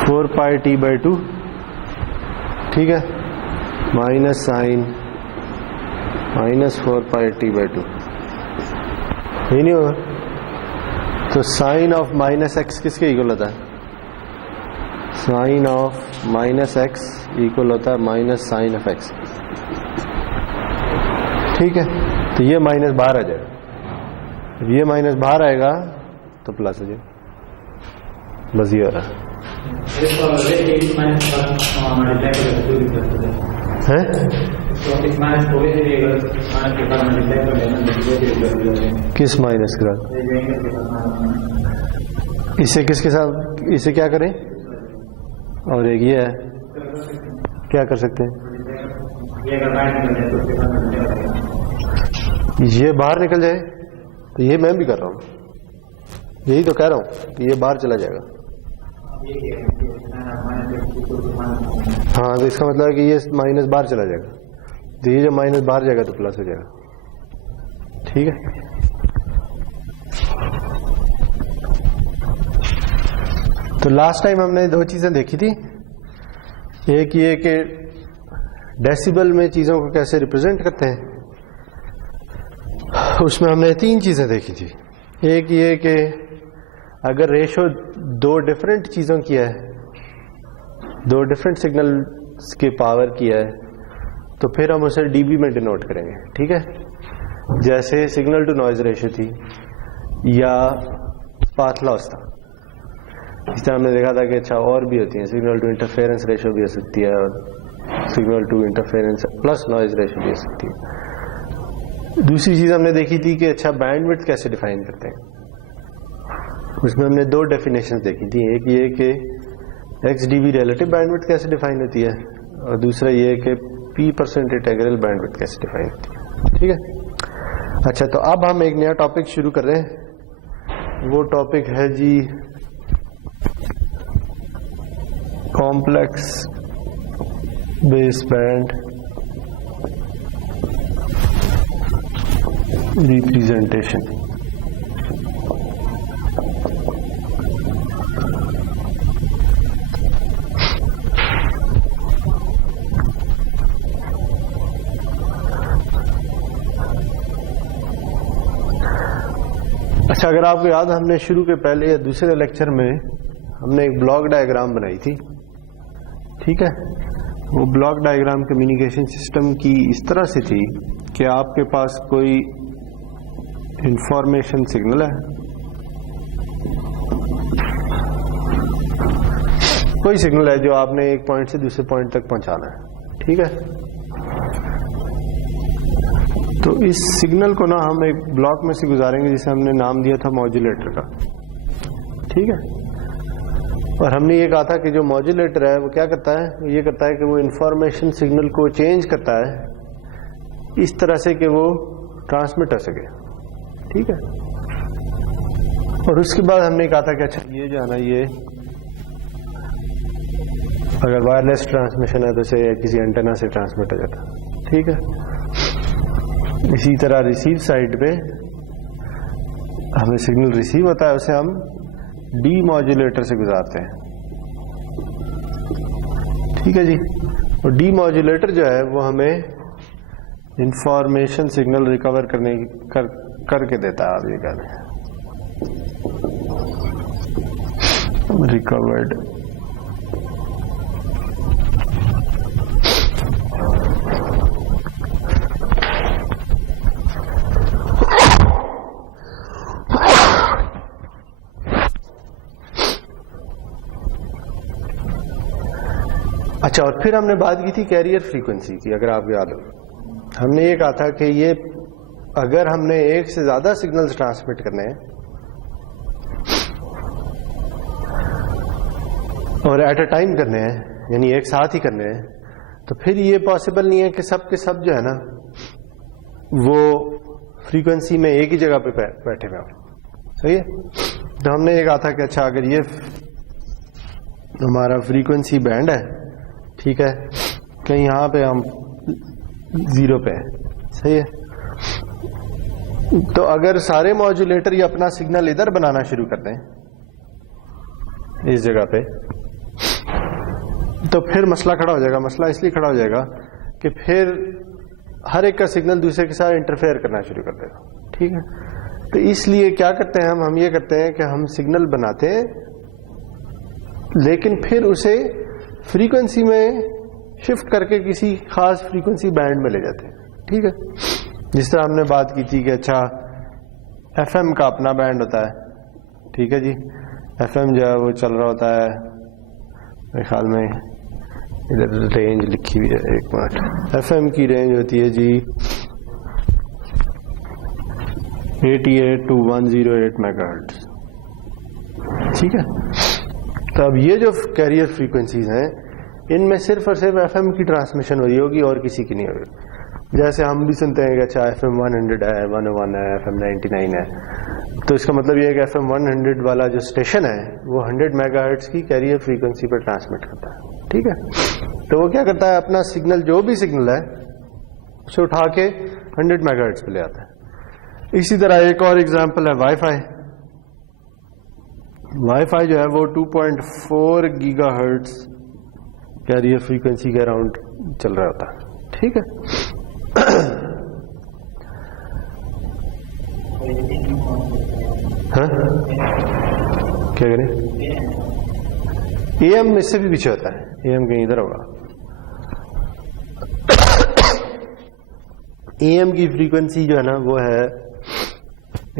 4πt/2, ठीक है, minus sign -4πt/2, यही नहीं होगा? तो साइन ऑफ माइनस एक्स किसके इक्वल होता है? Sine of minus x equal होता है माइनस साइन ऑफ एक्स, ठीक है। तो ये माइनस बाहर आ जाएगा, जब ये माइनस बाहर आएगा तो प्लस हो जाएगा, बस ये हो रहा है। किस माइनस के साथ? इसे किसके साथ, इसे क्या करें? और एक ये है, क्या कर सकते हैं? ये बाहर निकल जाए, तो ये मैं भी कर रहा हूं, यही तो कह रहा हूं कि ये बाहर चला जाएगा। हाँ, तो इसका मतलब है कि ये माइनस बाहर चला जाएगा, तो ये जब माइनस बाहर जाएगा तो प्लस हो जाएगा, ठीक है। तो लास्ट टाइम हमने दो चीजें देखी थी, एक ये कि डेसिबल में चीजों को कैसे रिप्रेजेंट करते हैं, उसमें हमने तीन चीजें देखी थी। एक ये कि अगर रेशो दो डिफरेंट चीजों की है, दो डिफरेंट सिग्नल्स की पावर की है, तो फिर हम उसे डीबी में डिनोट करेंगे, ठीक है। जैसे सिग्नल टू नॉइज रेशो थी या पाथ लॉस था। इस तरह हमने देखा था कि अच्छा और भी होती है, सिग्नल टू इंटरफेरेंस रेशो भी हो सकती है और signal to interference plus noise ratio भी हो सकती है। दूसरी चीज हमने देखी थी कि अच्छा बैंडविड्थ कैसे डिफाइन करते हैं, उसमें हमने दो डेफिनेशंस देखी थी। एक ये कि XdB रिलेटिव बैंडविड्थ कैसे डिफाइन होती है, और दूसरा ये कि P% इंटीग्रल बैंडविड्थ कैसे डिफाइन होती है, ठीक है। अच्छा, तो अब हम एक नया टॉपिक शुरू कर रहे हैं, वो टॉपिक है जी कॉम्प्लेक्स बेस बैंड रिप्रेजेंटेशन। अच्छा, अगर आपको याद, हमने शुरू के पहले या दूसरे लेक्चर में हमने एक ब्लॉक डायग्राम बनाई थी, ठीक है। वो ब्लॉक डायग्राम कम्युनिकेशन सिस्टम की इस तरह से थी कि आपके पास कोई इंफॉर्मेशन सिग्नल है, कोई सिग्नल है जो आपने एक पॉइंट से दूसरे पॉइंट तक पहुंचाना है, ठीक है। तो इस सिग्नल को ना हम एक ब्लॉक में से गुजारेंगे जिसे हमने नाम दिया था मॉड्यूलेटर का, ठीक है। और हमने ये कहा था कि जो मॉड्यूलेटर है वो क्या करता है, ये करता है कि वो इंफॉर्मेशन सिग्नल को चेंज करता है इस तरह से कि वो ट्रांसमिट हो सके, ठीक है। और उसके बाद हमने कहा था कि अच्छा ये जो है ना, ये अगर वायरलेस ट्रांसमिशन है तो उसे किसी एंटेना से ट्रांसमिट हो जाता है, ठीक है। इसी तरह रिसीव साइड पे हमें सिग्नल रिसीव होता है, उसे हम डीमॉड्यूलेटर से गुजारते हैं, ठीक है जी। और डीमॉड्यूलेटर जो है वो हमें इंफॉर्मेशन सिग्नल रिकवर करके देता है। आप ये कह रहे हैं रिकवर्ड अच्छा। और फिर हमने बात की थी कैरियर फ्रीक्वेंसी की, अगर आप याद हो। हमने ये कहा था कि ये अगर हमने एक से ज्यादा सिग्नल्स ट्रांसमिट करने हैं और एट अ टाइम करने हैं, यानी एक साथ ही करने हैं, तो फिर ये पॉसिबल नहीं है कि सब के सब जो है ना वो फ्रीक्वेंसी में एक ही जगह पे बैठे हुए हो, सही है। तो हमने ये कहा था कि अच्छा अगर ये हमारा फ्रीक्वेंसी बैंड है, ठीक है, कहीं यहां पे हम 0 पे है, सही है। तो अगर सारे मॉड्यूलेटर ये अपना सिग्नल इधर बनाना शुरू कर दें इस जगह पे, तो फिर मसला खड़ा हो जाएगा। मसला इसलिए खड़ा हो जाएगा कि फिर हर एक का सिग्नल दूसरे के साथ इंटरफेयर करना शुरू कर देगा। ठीक है, तो इसलिए क्या करते हैं हम ये करते हैं कि हम सिग्नल बनाते हैं लेकिन फिर उसे फ्रीक्वेंसी में शिफ्ट करके किसी खास फ्रीक्वेंसी बैंड में ले जाते हैं। ठीक है, जिस तरह हमने बात की थी कि अच्छा एफएम का अपना बैंड होता है। ठीक है जी, एफएम जो है वो चल रहा होता है, मेरे ख्याल में इधर रेंज लिखी हुई है, एक मिनट। एफएम की रेंज होती है जी 88 to 108 मेगाहर्ट्ज। ठीक है, तो अब ये जो कैरियर फ्रीक्वेंसीज हैं इनमें सिर्फ और सिर्फ एफएम की ट्रांसमिशन हो रही होगी और किसी की नहीं होगी। जैसे हम भी सुनते हैं कि अच्छा एफएम 100 है, 101 है, एफएम 99 है, तो इसका मतलब ये है कि एफएम 100 वाला जो स्टेशन है वो 100 मेगाहर्ट्ज की कैरियर फ्रीक्वेंसी पर ट्रांसमिट करता है। ठीक है, तो वो क्या करता है, अपना सिग्नल जो भी सिग्नल है उसे उठा के 100 मेगाहर्ट्ज पे ले आता है। इसी तरह एक और एग्जांपल है वाईफाई। वाईफाई जो है वो 2.4 गीगाहर्ट्ज कैरियर फ्रीक्वेंसी के अराउंड चल रहा होता है। ठीक है, हाँ क्या करें, एएम इससे भी पीछे होता है, एएम कहीं इधर होगा। एएम की फ्रीक्वेंसी जो है ना वो है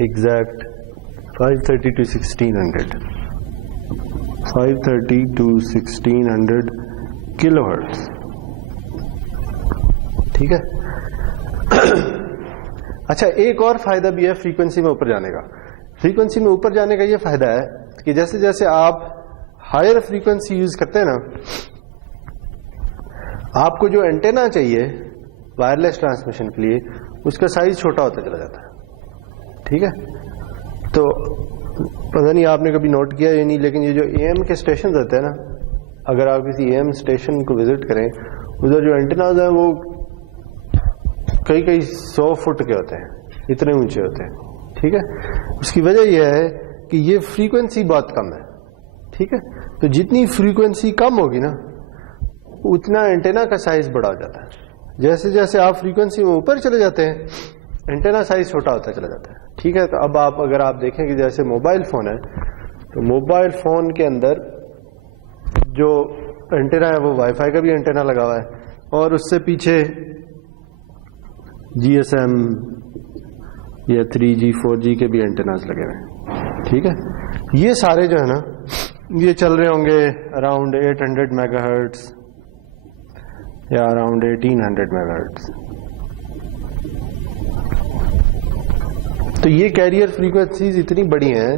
एग्जैक्ट 530 to 1600, 530 to 1600 किलोहर्ट्ज। ठीक है, अच्छा एक और फायदा भी है फ्रीक्वेंसी में ऊपर जाने का। फ्रीक्वेंसी में ऊपर जाने का ये फायदा है कि जैसे जैसे आप हायर फ्रीक्वेंसी यूज करते हैं ना, आपको जो एंटेना चाहिए वायरलेस ट्रांसमिशन के लिए उसका साइज छोटा होता चला जाता है। ठीक है, तो पता नहीं आपने कभी नोट किया या नहीं, लेकिन ये जो एएम के स्टेशन होते हैं ना, अगर आप किसी एएम स्टेशन को विजिट करें, उधर जो एंटेनाज हैं वो कई 100 फुट के होते हैं, इतने ऊंचे होते हैं। ठीक है, उसकी वजह यह है कि ये फ्रीक्वेंसी बहुत कम है। ठीक है, तो जितनी फ्रीक्वेंसी कम होगी ना उतना एंटेना का साइज बड़ा हो जाता है। जैसे जैसे आप फ्रीक्वेंसी में ऊपर चले जाते हैं एंटेना साइज छोटा होता चला जाता है। ठीक है, तो अब अगर आप देखें कि जैसे मोबाइल फोन है, तो मोबाइल फोन के अंदर जो एंटेना है वो वाईफाई का भी एंटेना लगा हुआ है और उससे पीछे जीएसएम या 3G 4G के भी एंटेनास लगे हुए हैं। ठीक है, ये सारे जो है ना ये चल रहे होंगे अराउंड 800 मेगाहर्ट्ज या अराउंड 1800 मेगाहर्ट्ज। तो ये कैरियर फ्रीक्वेंसीज इतनी बड़ी हैं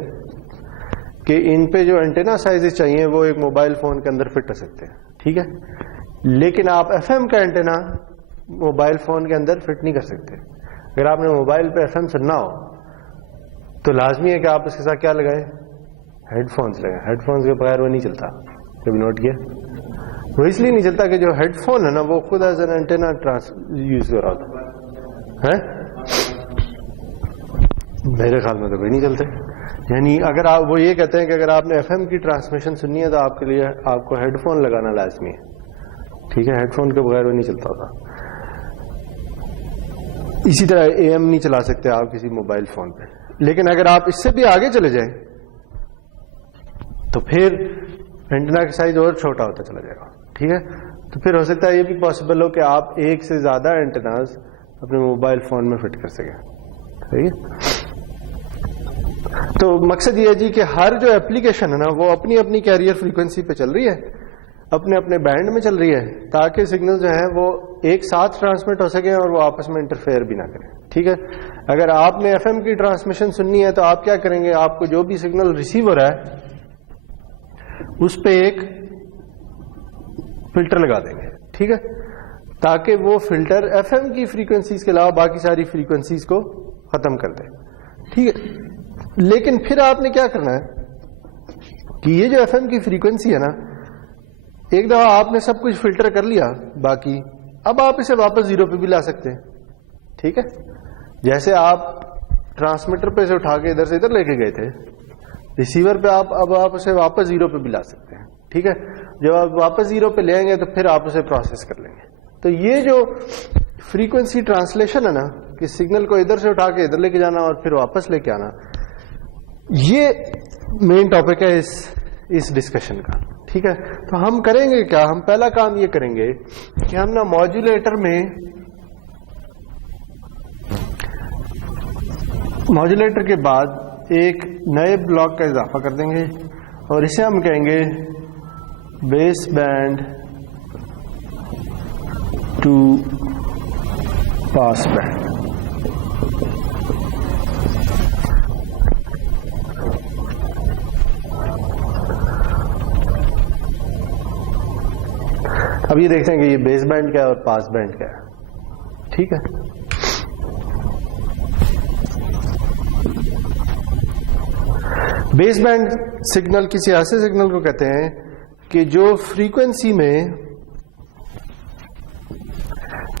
कि इन पे जो एंटेना साइजेस चाहिए वो एक मोबाइल फोन के अंदर फिट हो सकते हैं। ठीक है, लेकिन आप एफएम का एंटेना मोबाइल फोन के अंदर फिट नहीं कर सकते। अगर आपने मोबाइल पे एफएम सुनना हो तो लाजमी है कि आप उसके साथ क्या लगाएं, हेडफोन्स लगाएं। हेडफोन्स के बगैर वो नहीं चलता। कभी नोट किया? वो इसलिए नहीं चलता कि जो हेडफोन है ना वो खुद एज एन एंटेना यूज हो रहा होता है। मेरे ख्याल में तो कोई नहीं चलते। यानी अगर आप वो ये कहते हैं कि अगर आपने एफएम की ट्रांसमिशन सुननी है तो आपके लिए आपको हेडफोन लगाना लाजमी है। ठीक है, हेडफोन के बगैर वो नहीं चलता होता। इसी तरह एएम नहीं चला सकते आप किसी मोबाइल फोन पे। लेकिन अगर आप इससे भी आगे चले जाएं तो फिर एंटेना का साइज और छोटा होता चला जाएगा। ठीक है, तो फिर हो सकता है ये भी पॉसिबल हो कि आप एक से ज्यादा एंटेनास अपने मोबाइल फोन में फिट कर सकें। सही है, तो मकसद ये है जी कि हर जो एप्लीकेशन है ना वो अपनी अपनी कैरियर फ्रीक्वेंसी पे चल रही है, अपने अपने बैंड में चल रही है, ताकि सिग्नल जो है वो एक साथ ट्रांसमिट हो सके और वो आपस में इंटरफेयर भी ना करें। ठीक है, अगर आपने एफएम की ट्रांसमिशन सुननी है तो आप क्या करेंगे, आपको जो भी सिग्नल रिसीव हो रहा है उस पे एक फिल्टर लगा देंगे। ठीक है, ताकि वो फिल्टर एफएम की फ्रीक्वेंसीज के अलावा बाकी सारी फ्रीक्वेंसीज को खत्म कर दे। ठीक है, लेकिन फिर आपने क्या करना है कि ये जो एफएम की फ्रीक्वेंसी है ना, एक दफा आपने सब कुछ फिल्टर कर लिया, बाकी अब आप इसे वापस जीरो पे भी ला सकते हैं। ठीक है, जैसे आप ट्रांसमीटर पे से उठा के इधर से इधर लेके गए थे, रिसीवर पे अब आप उसे वापस जीरो पे भी ला सकते हैं। ठीक है। जब आप वापस 0 पे ले आएंगे तो फिर आप उसे प्रोसेस कर लेंगे। तो ये जो फ्रीक्वेंसी ट्रांसलेशन है ना, कि सिग्नल को इधर से उठा के इधर लेके जाना और फिर वापस लेके आना, ये मेन टॉपिक है इस डिस्कशन का, ठीक है। तो हम करेंगे क्या, हम पहला काम ये करेंगे कि हम ना मॉड्यूलेटर के बाद एक नए ब्लॉक का इजाफा कर देंगे और इसे हम कहेंगे base band to pass band. अब ये देखते हैं कि ये बेस बैंड क्या है और पास बैंड क्या है, ठीक है। बेस बैंड सिग्नल किसी ऐसे सिग्नल को कहते हैं कि जो फ्रीक्वेंसी में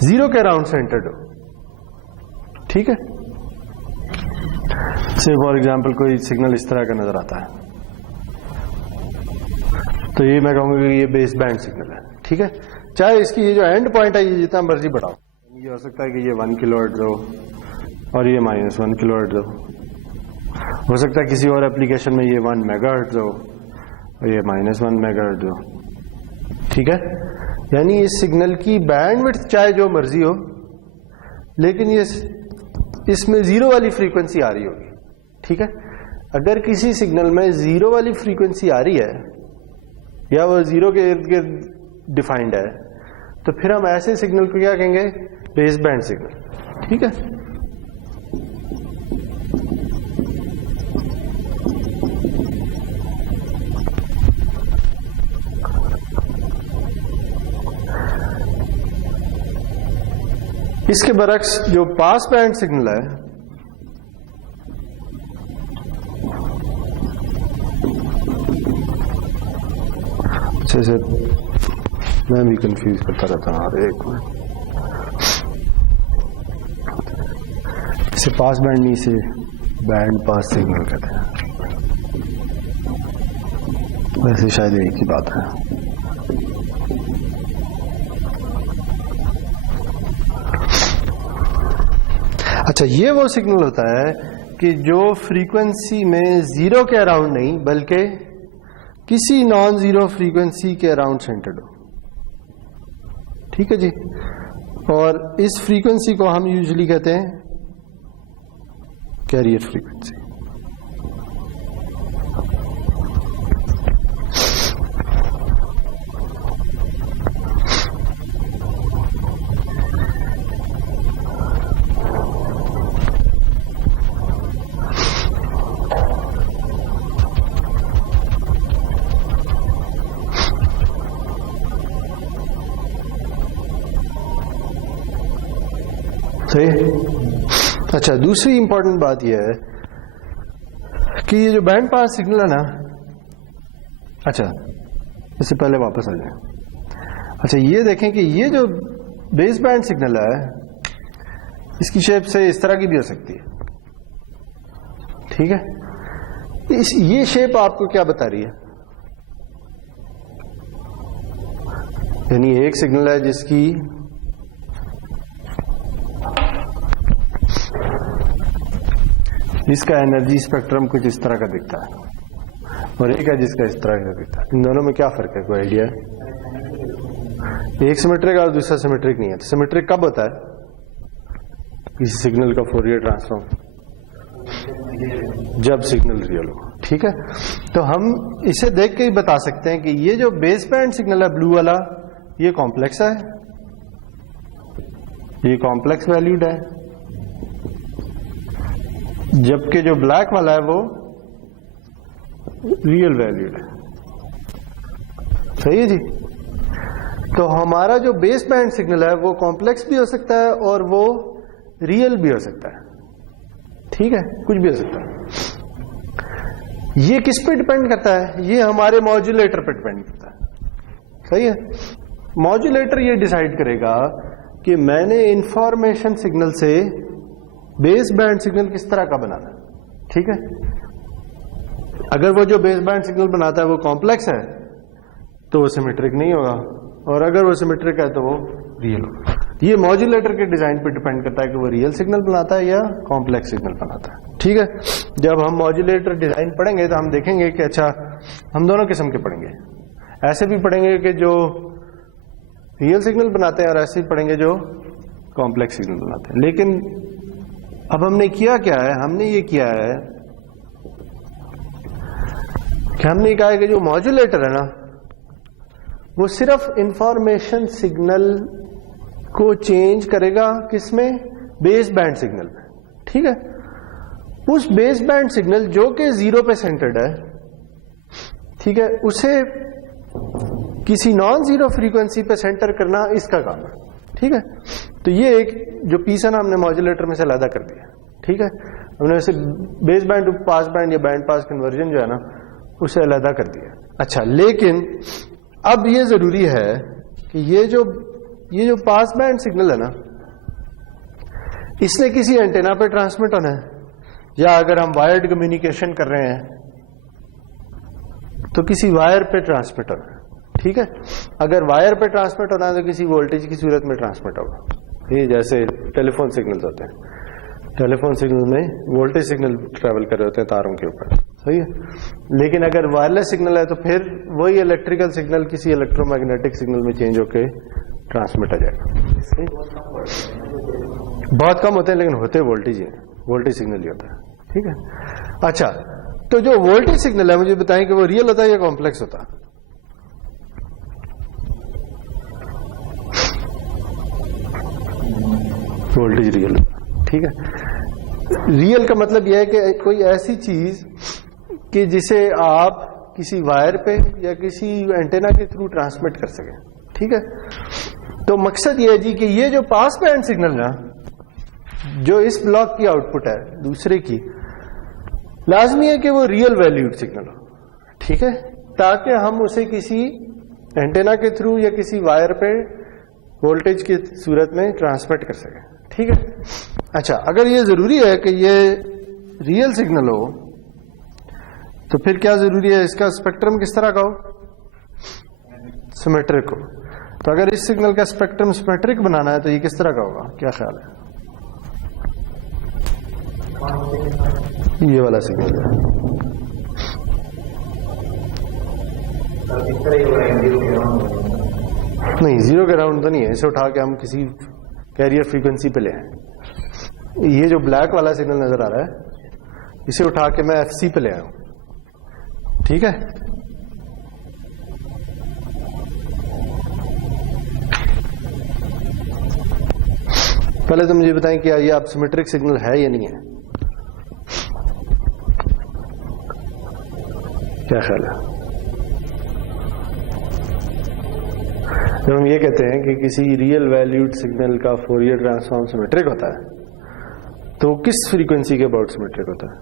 0 के अराउंड सेंटर्ड हो, ठीक है। से फॉर एग्जांपल कोई सिग्नल इस तरह का नजर आता है, तो ये मैं कहूंगा कि ये बेस बैंड सिग्नल है, ठीक है। चाहे इसकी ये जो एंड पॉइंट है ये जितना मर्जी बढ़ाओ, ये हो सकता है कि ये 1 किलोहर्ट्ज हो और ये -1 किलोहर्ट्ज हो सकता है किसी और एप्लीकेशन में ये 1 मेगाहर्ट्ज हो और ये -1 मेगाहर्ट्ज हो, ठीक है। यानी इस सिग्नल की बैंडविड्थ चाहे जो मर्जी हो, लेकिन ये इसमें 0 वाली फ्रीक्वेंसी आ रही होगी, ठीक है। अगर किसी सिग्नल में 0 वाली फ्रीक्वेंसी आ रही है या वो 0 के इर्द गिर्द डिफाइंड है, तो फिर हम ऐसे सिग्नल को क्या कहेंगे, बेस बैंड सिग्नल, ठीक है। इसके बरक्स जो पास बैंड सिग्नल है, जैसे मैं भी कंफ्यूज करता रहता हूँ, एक मिनट, इसे पास बैंड नहीं, इसे बैंड पास सिग्नल कहते हैं, वैसे शायद एक ही बात है। अच्छा, ये वो सिग्नल होता है कि जो फ्रीक्वेंसी में 0 के अराउंड नहीं बल्कि किसी नॉन जीरो फ्रीक्वेंसी के अराउंड सेंटर्ड हो, ठीक है जी। और इस फ्रीक्वेंसी को हम यूजुअली कहते हैं कैरियर फ्रीक्वेंसी। सही। अच्छा, दूसरी इंपॉर्टेंट बात यह है कि ये जो बैंड पास सिग्नल है ना, अच्छा इससे पहले वापस आ जाए। अच्छा, ये देखें कि ये जो बेस बैंड सिग्नल है, इसकी शेप से इस तरह की भी हो सकती है, ठीक है। ये शेप आपको क्या बता रही है? यानी एक सिग्नल है जिसकी इसका एनर्जी स्पेक्ट्रम कुछ इस तरह का दिखता है और एक है जिसका इस तरह का दिखता है। इन दोनों में क्या फर्क है, कोई आइडिया है? एक सिमेट्रिक और दूसरा सिमेट्रिक नहीं है। तो सिमेट्रिक कब होता है किसी सिग्नल का फोरियर ट्रांसफॉर्म? जब सिग्नल रियल हो, ठीक है। तो हम इसे देख के ही बता सकते हैं कि ये जो बेस बैंड सिग्नल है ब्लू वाला, ये कॉम्प्लेक्स है, ये कॉम्प्लेक्स वैल्यूड है, जबकि जो ब्लैक वाला है वो रियल वैल्यूड है। सही है जी। तो हमारा जो बेस बैंड सिग्नल है वो कॉम्प्लेक्स भी हो सकता है और वो रियल भी हो सकता है, ठीक है, कुछ भी हो सकता है। ये किस पे डिपेंड करता है? ये हमारे मॉड्यूलेटर पे डिपेंड करता है। सही है। मॉड्यूलेटर ये डिसाइड करेगा कि मैंने इंफॉर्मेशन सिग्नल से बेस बैंड सिग्नल किस तरह का बनाना है, ठीक है। अगर वो जो बेस बैंड सिग्नल बनाता है वो कॉम्प्लेक्स है तो वो सिमेट्रिक नहीं होगा, और अगर वो सिमेट्रिक है तो वो रियल होगा। ये मॉड्यूलेटर के डिजाइन पे डिपेंड करता है कि वो रियल सिग्नल बनाता है या कॉम्प्लेक्स सिग्नल बनाता है। ठीक है, जब हम मॉड्यूलेटर डिजाइन पढ़ेंगे तो हम देखेंगे कि अच्छा हम दोनों किस्म के पढ़ेंगे, ऐसे भी पढ़ेंगे कि जो रियल सिग्नल बनाते हैं और ऐसे भी पढ़ेंगे जो कॉम्प्लेक्स सिग्नल बनाते हैं। लेकिन अब हमने किया क्या है, हमने ये किया है कि हमने कहा है कि जो मॉड्यूलेटर है ना वो सिर्फ इंफॉर्मेशन सिग्नल को चेंज करेगा किसमें, बेस बैंड सिग्नल में। ठीक है, उस बेस बैंड सिग्नल जो कि 0 पे सेंटर्ड है, ठीक है, उसे किसी नॉन जीरो फ्रीक्वेंसी पे सेंटर करना इसका काम है। ठीक है, तो ये एक जो पीस है ना हमने मॉड्यूलेटर में से अलग कर दिया। ठीक है, हमने वैसे base band to pass band या बैंड पास कन्वर्जन जो है ना उसे अलग कर दिया। अच्छा, लेकिन अब ये जरूरी है कि ये जो पास बैंड सिग्नल है ना इसने किसी एंटेना पे ट्रांसमिट होना है, या अगर हम वायर्ड कम्युनिकेशन कर रहे हैं तो किसी वायर पे ट्रांसमिट होना है। ठीक है, अगर वायर पे ट्रांसमिट होना है तो किसी वोल्टेज की सूरत में ट्रांसमिट होगा। ये जैसे टेलीफोन सिग्नल्स होते हैं, टेलीफोन सिग्नल में वोल्टेज सिग्नल ट्रेवल कर रहे होते हैं तारों के ऊपर, सही है। लेकिन अगर वायरलेस सिग्नल है तो फिर वही इलेक्ट्रिकल सिग्नल किसी इलेक्ट्रोमैग्नेटिक सिग्नल में चेंज होकर ट्रांसमिट हो जाएगा। बहुत कम होते हैं लेकिन होते वोल्टेज ही, वोल्टेज सिग्नल ही होता है। ठीक है, अच्छा, तो जो वोल्टेज सिग्नल है मुझे बताएं कि वो रियल होता है या कॉम्प्लेक्स होता है? वोल्टेज रियल होता है। ठीक है, रियल का मतलब यह है कि कोई ऐसी चीज कि जिसे आप किसी वायर पे या किसी एंटेना के थ्रू ट्रांसमिट कर सकें। ठीक है, तो मकसद यह है जी कि ये जो पास बैंड सिग्नल ना जो इस ब्लॉक की आउटपुट है दूसरे की, लाजमी है कि वो रियल वैल्यूड सिग्नल हो। ठीक है, ताकि हम उसे किसी एंटेना के थ्रू या किसी वायर पे वोल्टेज की सूरत में ट्रांसमिट कर सकें। ठीक है, अच्छा, अगर ये जरूरी है कि ये रियल सिग्नल हो तो फिर क्या जरूरी है, इसका स्पेक्ट्रम किस तरह का हो, सिमेट्रिक हो। तो अगर इस सिग्नल का स्पेक्ट्रम सिमेट्रिक बनाना है तो ये किस तरह का होगा, क्या ख्याल है? ये वाला सिग्नल है, नहीं जीरो के राउंड तो नहीं है, इसे उठा के हम किसी कैरियर फ्रीक्वेंसी पे ले आए। ये जो ब्लैक वाला सिग्नल नजर आ रहा है इसे उठा के मैं एफसी पे ले आया हूं। ठीक है, पहले तो मुझे बताएं कि ये आप सिमेट्रिक सिग्नल है या नहीं है, क्या ख्याल है? जब हम ये कहते हैं कि किसी रियल वैल्यूड सिग्नल का फोरियर ट्रांसफॉर्म सिमेट्रिक होता है तो किस फ्रीक्वेंसी के अबाउट सिमेट्रिक होता है?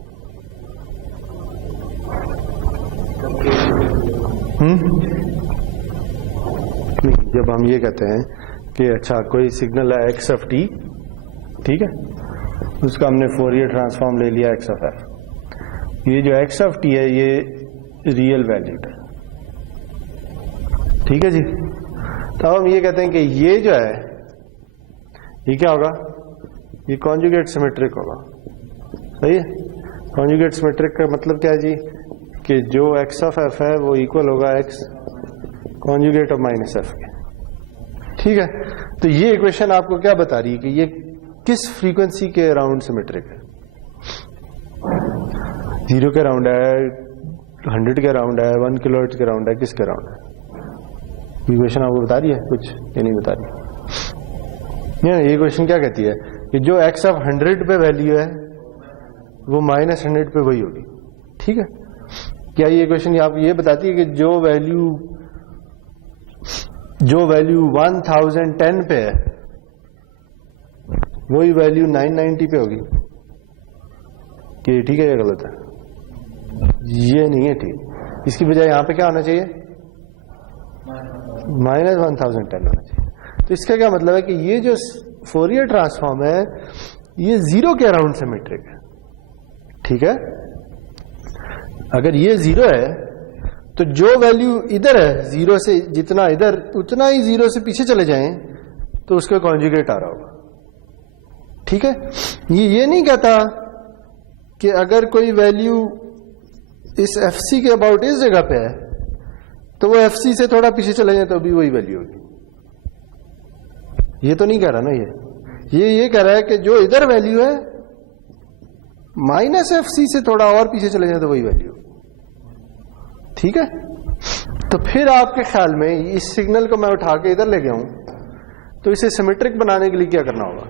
जब हम ये कहते हैं कि अच्छा कोई सिग्नल है एक्स ऑफ टी, ठीक है, उसका हमने फोरियर ट्रांसफॉर्म ले लिया एक्स ऑफ एफ, ये जो एक्स ऑफ टी है ये रियल वैल्यूड है। ठीक है जी, तो हम ये कहते हैं कि ये जो है ये क्या होगा, ये कॉन्जुगेट सिमेट्रिक होगा। सही है, कॉन्जुगेट सिमेट्रिक का मतलब क्या है जी कि जो एक्स ऑफ एफ है वो इक्वल होगा x conjugate of minus F के। ठीक है, तो ये इक्वेशन आपको क्या बता रही है कि ये किस फ्रीक्वेंसी के अराउंड सिमेट्रिक है? 0 के अराउंड है, 100 के अराउंड है, 1 किलोहर्ट्ज के अराउंड है, किसके अराउंड है? इक्वेशन आपको बता रही है कुछ या नहीं बता रही? ये इक्वेशन क्या कहती है कि जो एक्स ऑफ 100 पे वैल्यू है वो माइनस 100 पे वही होगी। ठीक है, क्या ये इक्वेशन आपको ये बताती है कि जो वैल्यू 1010 पे है वही वैल्यू 990 पे होगी? कि ठीक है या गलत है? ये नहीं है ठीक, इसकी बजाय यहां पे क्या होना चाहिए, माइनस 1010 होना चाहिए। तो इसका क्या मतलब है कि ये जो फोरियर ट्रांसफॉर्म है ये 0 के अराउंड सिमेट्रिक है। ठीक है, अगर ये 0 है तो जो वैल्यू इधर है जीरो से जितना इधर उतना ही जीरो से पीछे चले जाएं तो उसका कॉन्जुगेट आ रहा होगा। ठीक है, ये नहीं कहता कि अगर कोई वैल्यू इस FC के अबाउट इस जगह पे है तो वो FC से थोड़ा पीछे चले जाए तो भी वही वैल्यू होगी, ये तो नहीं कह रहा ना। ये कह रहा है कि जो इधर वैल्यू है -FC से थोड़ा और पीछे चले जाए तो वही वैल्यू। ठीक है, तो फिर आपके ख्याल में इस सिग्नल को मैं उठा के इधर ले गया हूं तो इसे सिमेट्रिक बनाने के लिए क्या करना होगा?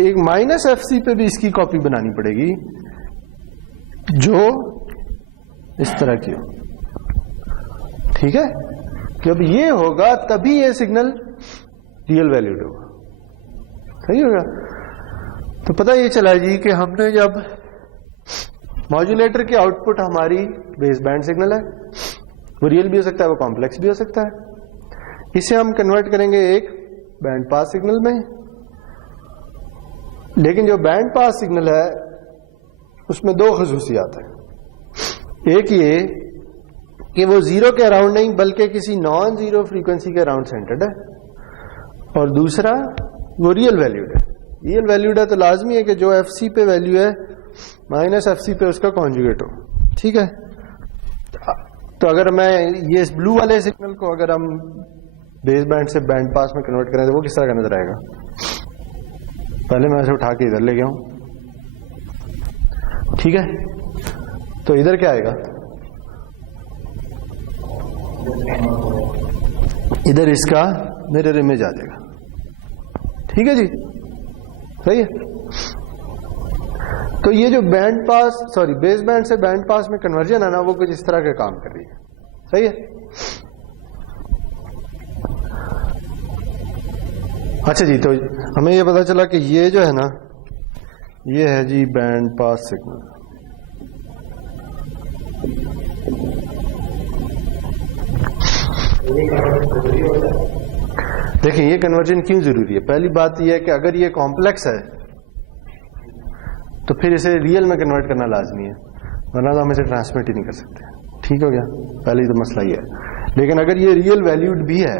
एक -FC पे भी इसकी कॉपी बनानी पड़ेगी जो इस तरह की हो। ठीक है, जब ये होगा तभी ये सिग्नल रियल वैल्यूड होगा। सही होगा। तो पता ये चला जी कि हमने जब मॉड्यूलेटर की आउटपुट हमारी बेस बैंड सिग्नल है, वो रियल भी हो सकता है, वो कॉम्प्लेक्स भी हो सकता है। इसे हम कन्वर्ट करेंगे एक बैंड पास सिग्नल में, लेकिन जो बैंड पास सिग्नल है उसमें दो खसूसियात हैं। एक ये कि वो जीरो के अराउंड नहीं बल्कि किसी नॉन जीरो फ्रीक्वेंसी के अराउंड सेंटर्ड है, और दूसरा वो रियल वैल्यूड है। रियल वैल्यूड है तो लाजमी है कि जो FC पे वैल्यू है -FC पे उसका कॉन्जुगेट हो। ठीक है, तो अगर मैं ये ब्लू वाले सिग्नल को अगर हम बेस बैंड से बैंड पास में कन्वर्ट करें तो वो किस तरह का नजर आएगा? पहले मैं इसे उठा के इधर ले गया हूं। ठीक है, तो इधर क्या आएगा? इधर इसका मिरर इमेज आ जाएगा। ठीक है जी, सही है। तो ये जो बेस बैंड से बैंड पास में कन्वर्जन है ना, वो कुछ इस तरह का काम कर रही है। सही है। अच्छा जी, तो हमें ये पता चला कि ये जो है ना, ये है जी बैंड पास सिग्नल। देखिए ये कन्वर्जन क्यों जरूरी है? पहली बात यह है कि अगर ये कॉम्प्लेक्स है तो फिर इसे रियल में कन्वर्ट करना लाजमी है, वरना तो हम इसे ट्रांसमिट ही नहीं कर सकते। ठीक हो गया, पहले तो मसला ये है। लेकिन अगर ये रियल वैल्यूड भी है,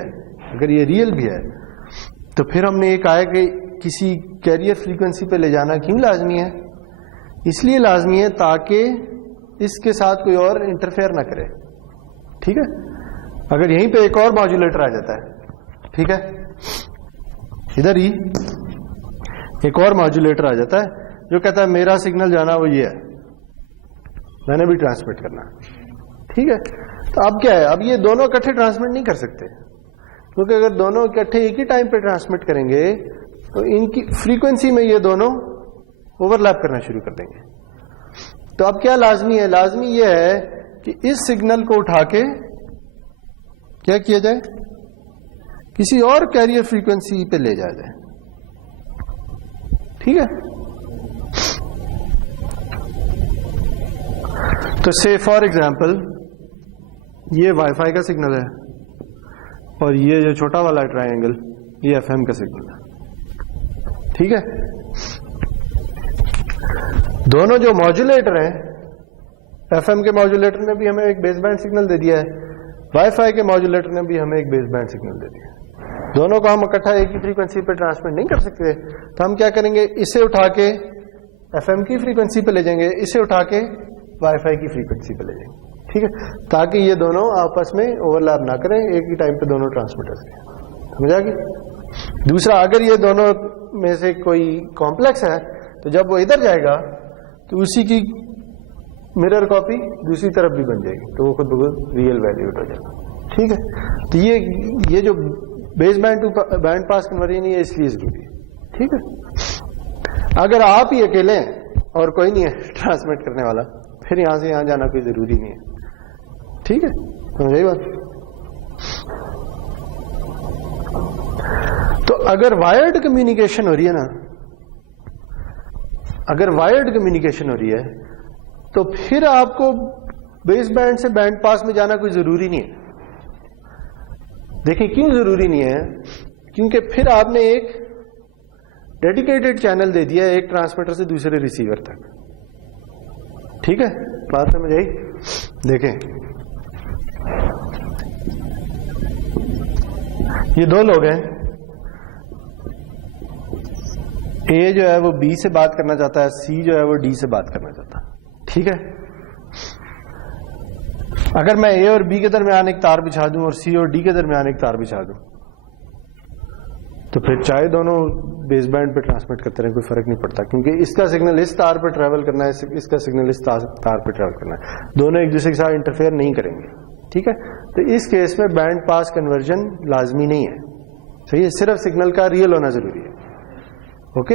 अगर ये रियल भी है, तो फिर हमने ये कहा है कि किसी कैरियर फ्रीक्वेंसी पे ले जाना क्यों लाजमी है? इसलिए लाजमी है ताकि इसके साथ कोई और इंटरफेयर ना करे। ठीक है, अगर यहीं पे एक और मॉड्यूलेटर आ जाता है, ठीक है, इधर ही एक और मॉड्यूलेटर आ जाता है जो कहता है मेरा सिग्नल जाना वो ये है, मैंने भी ट्रांसमिट करना। ठीक है, तो अब क्या है? अब ये दोनों इकट्ठे ट्रांसमिट नहीं कर सकते, क्योंकि अगर दोनों इकट्ठे एक ही टाइम पे ट्रांसमिट करेंगे तो इनकी फ्रीक्वेंसी में ये दोनों ओवरलैप करना शुरू कर देंगे। तो अब क्या लाजमी है? लाजमी ये है कि इस सिग्नल को उठा के क्या किया जाए, किसी और कैरियर फ्रीक्वेंसी पे ले जाया जाए। ठीक है, तो से फॉर एग्जांपल ये वाईफाई का सिग्नल है और ये जो छोटा वाला ट्रायंगल ये FM का सिग्नल है। ठीक है, दोनों जो मॉड्यूलेटर हैं, FM के मॉड्यूलेटर ने भी हमें एक बेस बैंड सिग्नल दे दिया है, वाईफाई के मॉड्यूलेटर ने भी हमें एक बेस बैंड सिग्नल दे दिया है। दोनों को हम इकट्ठा एक ही फ्रीक्वेंसी पे ट्रांसमिट नहीं कर सकते, तो हम क्या करेंगे? इसे उठा के FM की फ्रीक्वेंसी पे ले जाएंगे, इसे उठा के वाईफाई की फ्रीक्वेंसी पे ले जाएंगे। ठीक है, ताकि ये दोनों आपस में ओवरलैप ना करें, एक ही टाइम पे दोनों ट्रांसमिट करें। समझ आ गई? दूसरा, अगर ये दोनों में से कोई कॉम्प्लेक्स है तो जब वो इधर जाएगा तो उसी की मिरर कॉपी दूसरी तरफ भी बन जाएगी, तो वो खुद ब खुद रियल वैल्यूड हो जाएगा। ठीक है, तो ये जो base band to band pass conversion है इसलिए जरूरी है। ठीक है, अगर आप ही अकेले हैं और कोई नहीं है ट्रांसमिट करने वाला, फिर यहां से यहां जाना कोई जरूरी नहीं है। ठीक है, समझ आई बात? तो अगर वायर्ड कम्युनिकेशन हो रही है ना, अगर वायर्ड कम्युनिकेशन हो रही है तो फिर आपको बेस बैंड से बैंड पास में जाना कोई जरूरी नहीं है। देखिए क्यों जरूरी नहीं है? क्योंकि फिर आपने एक डेडिकेटेड चैनल दे दिया एक ट्रांसमीटर से दूसरे रिसीवर तक। ठीक है, बात समझ आई? देखें, ये दो लोग हैं, ए जो है वो बी से बात करना चाहता है, सी जो है वो डी से बात करना चाहता है, ठीक है। अगर मैं ए और बी के दरमियान एक तार बिछा दूं और सी और डी के दरमियान एक तार बिछा दूं, तो फिर चाहे दोनों बेस बैंड पे ट्रांसमिट करते रहे, कोई फर्क नहीं पड़ता, क्योंकि इसका सिग्नल इस तार पे ट्रेवल करना है, इसका सिग्नल इस तार पे ट्रेवल करना है, दोनों एक दूसरे के साथ इंटरफेयर नहीं करेंगे, ठीक है। तो इस केस में बैंड पास कन्वर्जन लाजमी नहीं है, सही है, सिर्फ सिग्नल का रियल होना जरूरी है, ओके।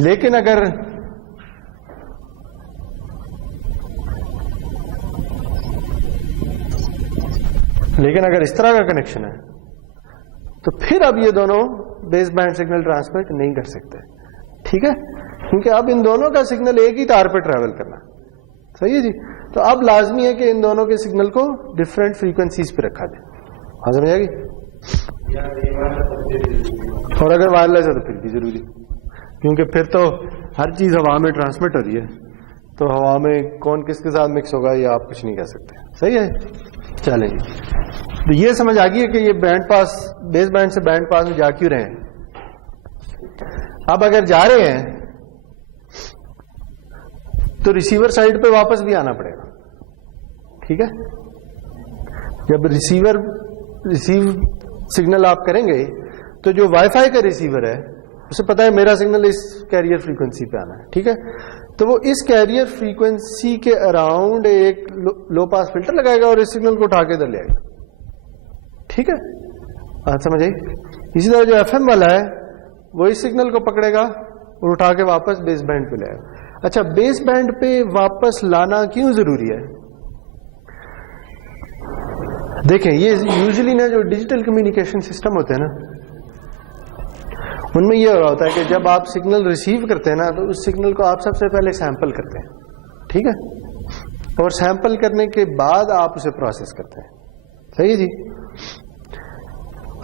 लेकिन अगर इस तरह का कनेक्शन है तो फिर अब ये दोनों बेस बैंड सिग्नल ट्रांसमिट नहीं कर सकते, ठीक है, क्योंकि अब इन दोनों का सिग्नल एक ही तार पे ट्रेवल करना, सही है जी। तो अब लाजमी है कि इन दोनों के सिग्नल को डिफरेंट फ्रीक्वेंसीज पे रखा जाए, हाँ समझ आएगी। और अगर वायरलेस है तो फिर भी जरूरी, क्योंकि फिर तो हर चीज हवा में ट्रांसमिट हो रही है, तो हवा में कौन किसके साथ मिक्स होगा ये आप कुछ नहीं कह सकते, सही है। चलेंगे, तो ये समझ आ गई है कि ये बैंड पास, बेस बैंड से बैंड पास में जा क्यों रहे हैं। अब अगर जा रहे हैं तो रिसीवर साइड पे वापस भी आना पड़ेगा, ठीक है। जब रिसीव सिग्नल आप करेंगे तो जो वाईफाई का रिसीवर है उसे पता है मेरा सिग्नल इस कैरियर फ्रीक्वेंसी पे आना है, ठीक है। तो वो इस कैरियर फ्रीक्वेंसी के अराउंड एक लो पास फिल्टर लगाएगा और इस सिग्नल को उठा के इधर ले आएगा, ठीक है, बात समझ आई। इसी तरह जो एफएम वाला है वो इस सिग्नल को पकड़ेगा और उठा के वापस बेस बैंड पे ले आएगा। अच्छा, बेस बैंड पे वापस लाना क्यों जरूरी है? देखें, ये यूजुअली ना जो डिजिटल कम्युनिकेशन सिस्टम होते हैं ना, उनमें यह हो रहा होता है कि जब आप सिग्नल रिसीव करते हैं ना तो उस सिग्नल को आप सबसे पहले सैंपल करते हैं, ठीक है, और सैंपल करने के बाद आप उसे प्रोसेस करते हैं, सही है जी।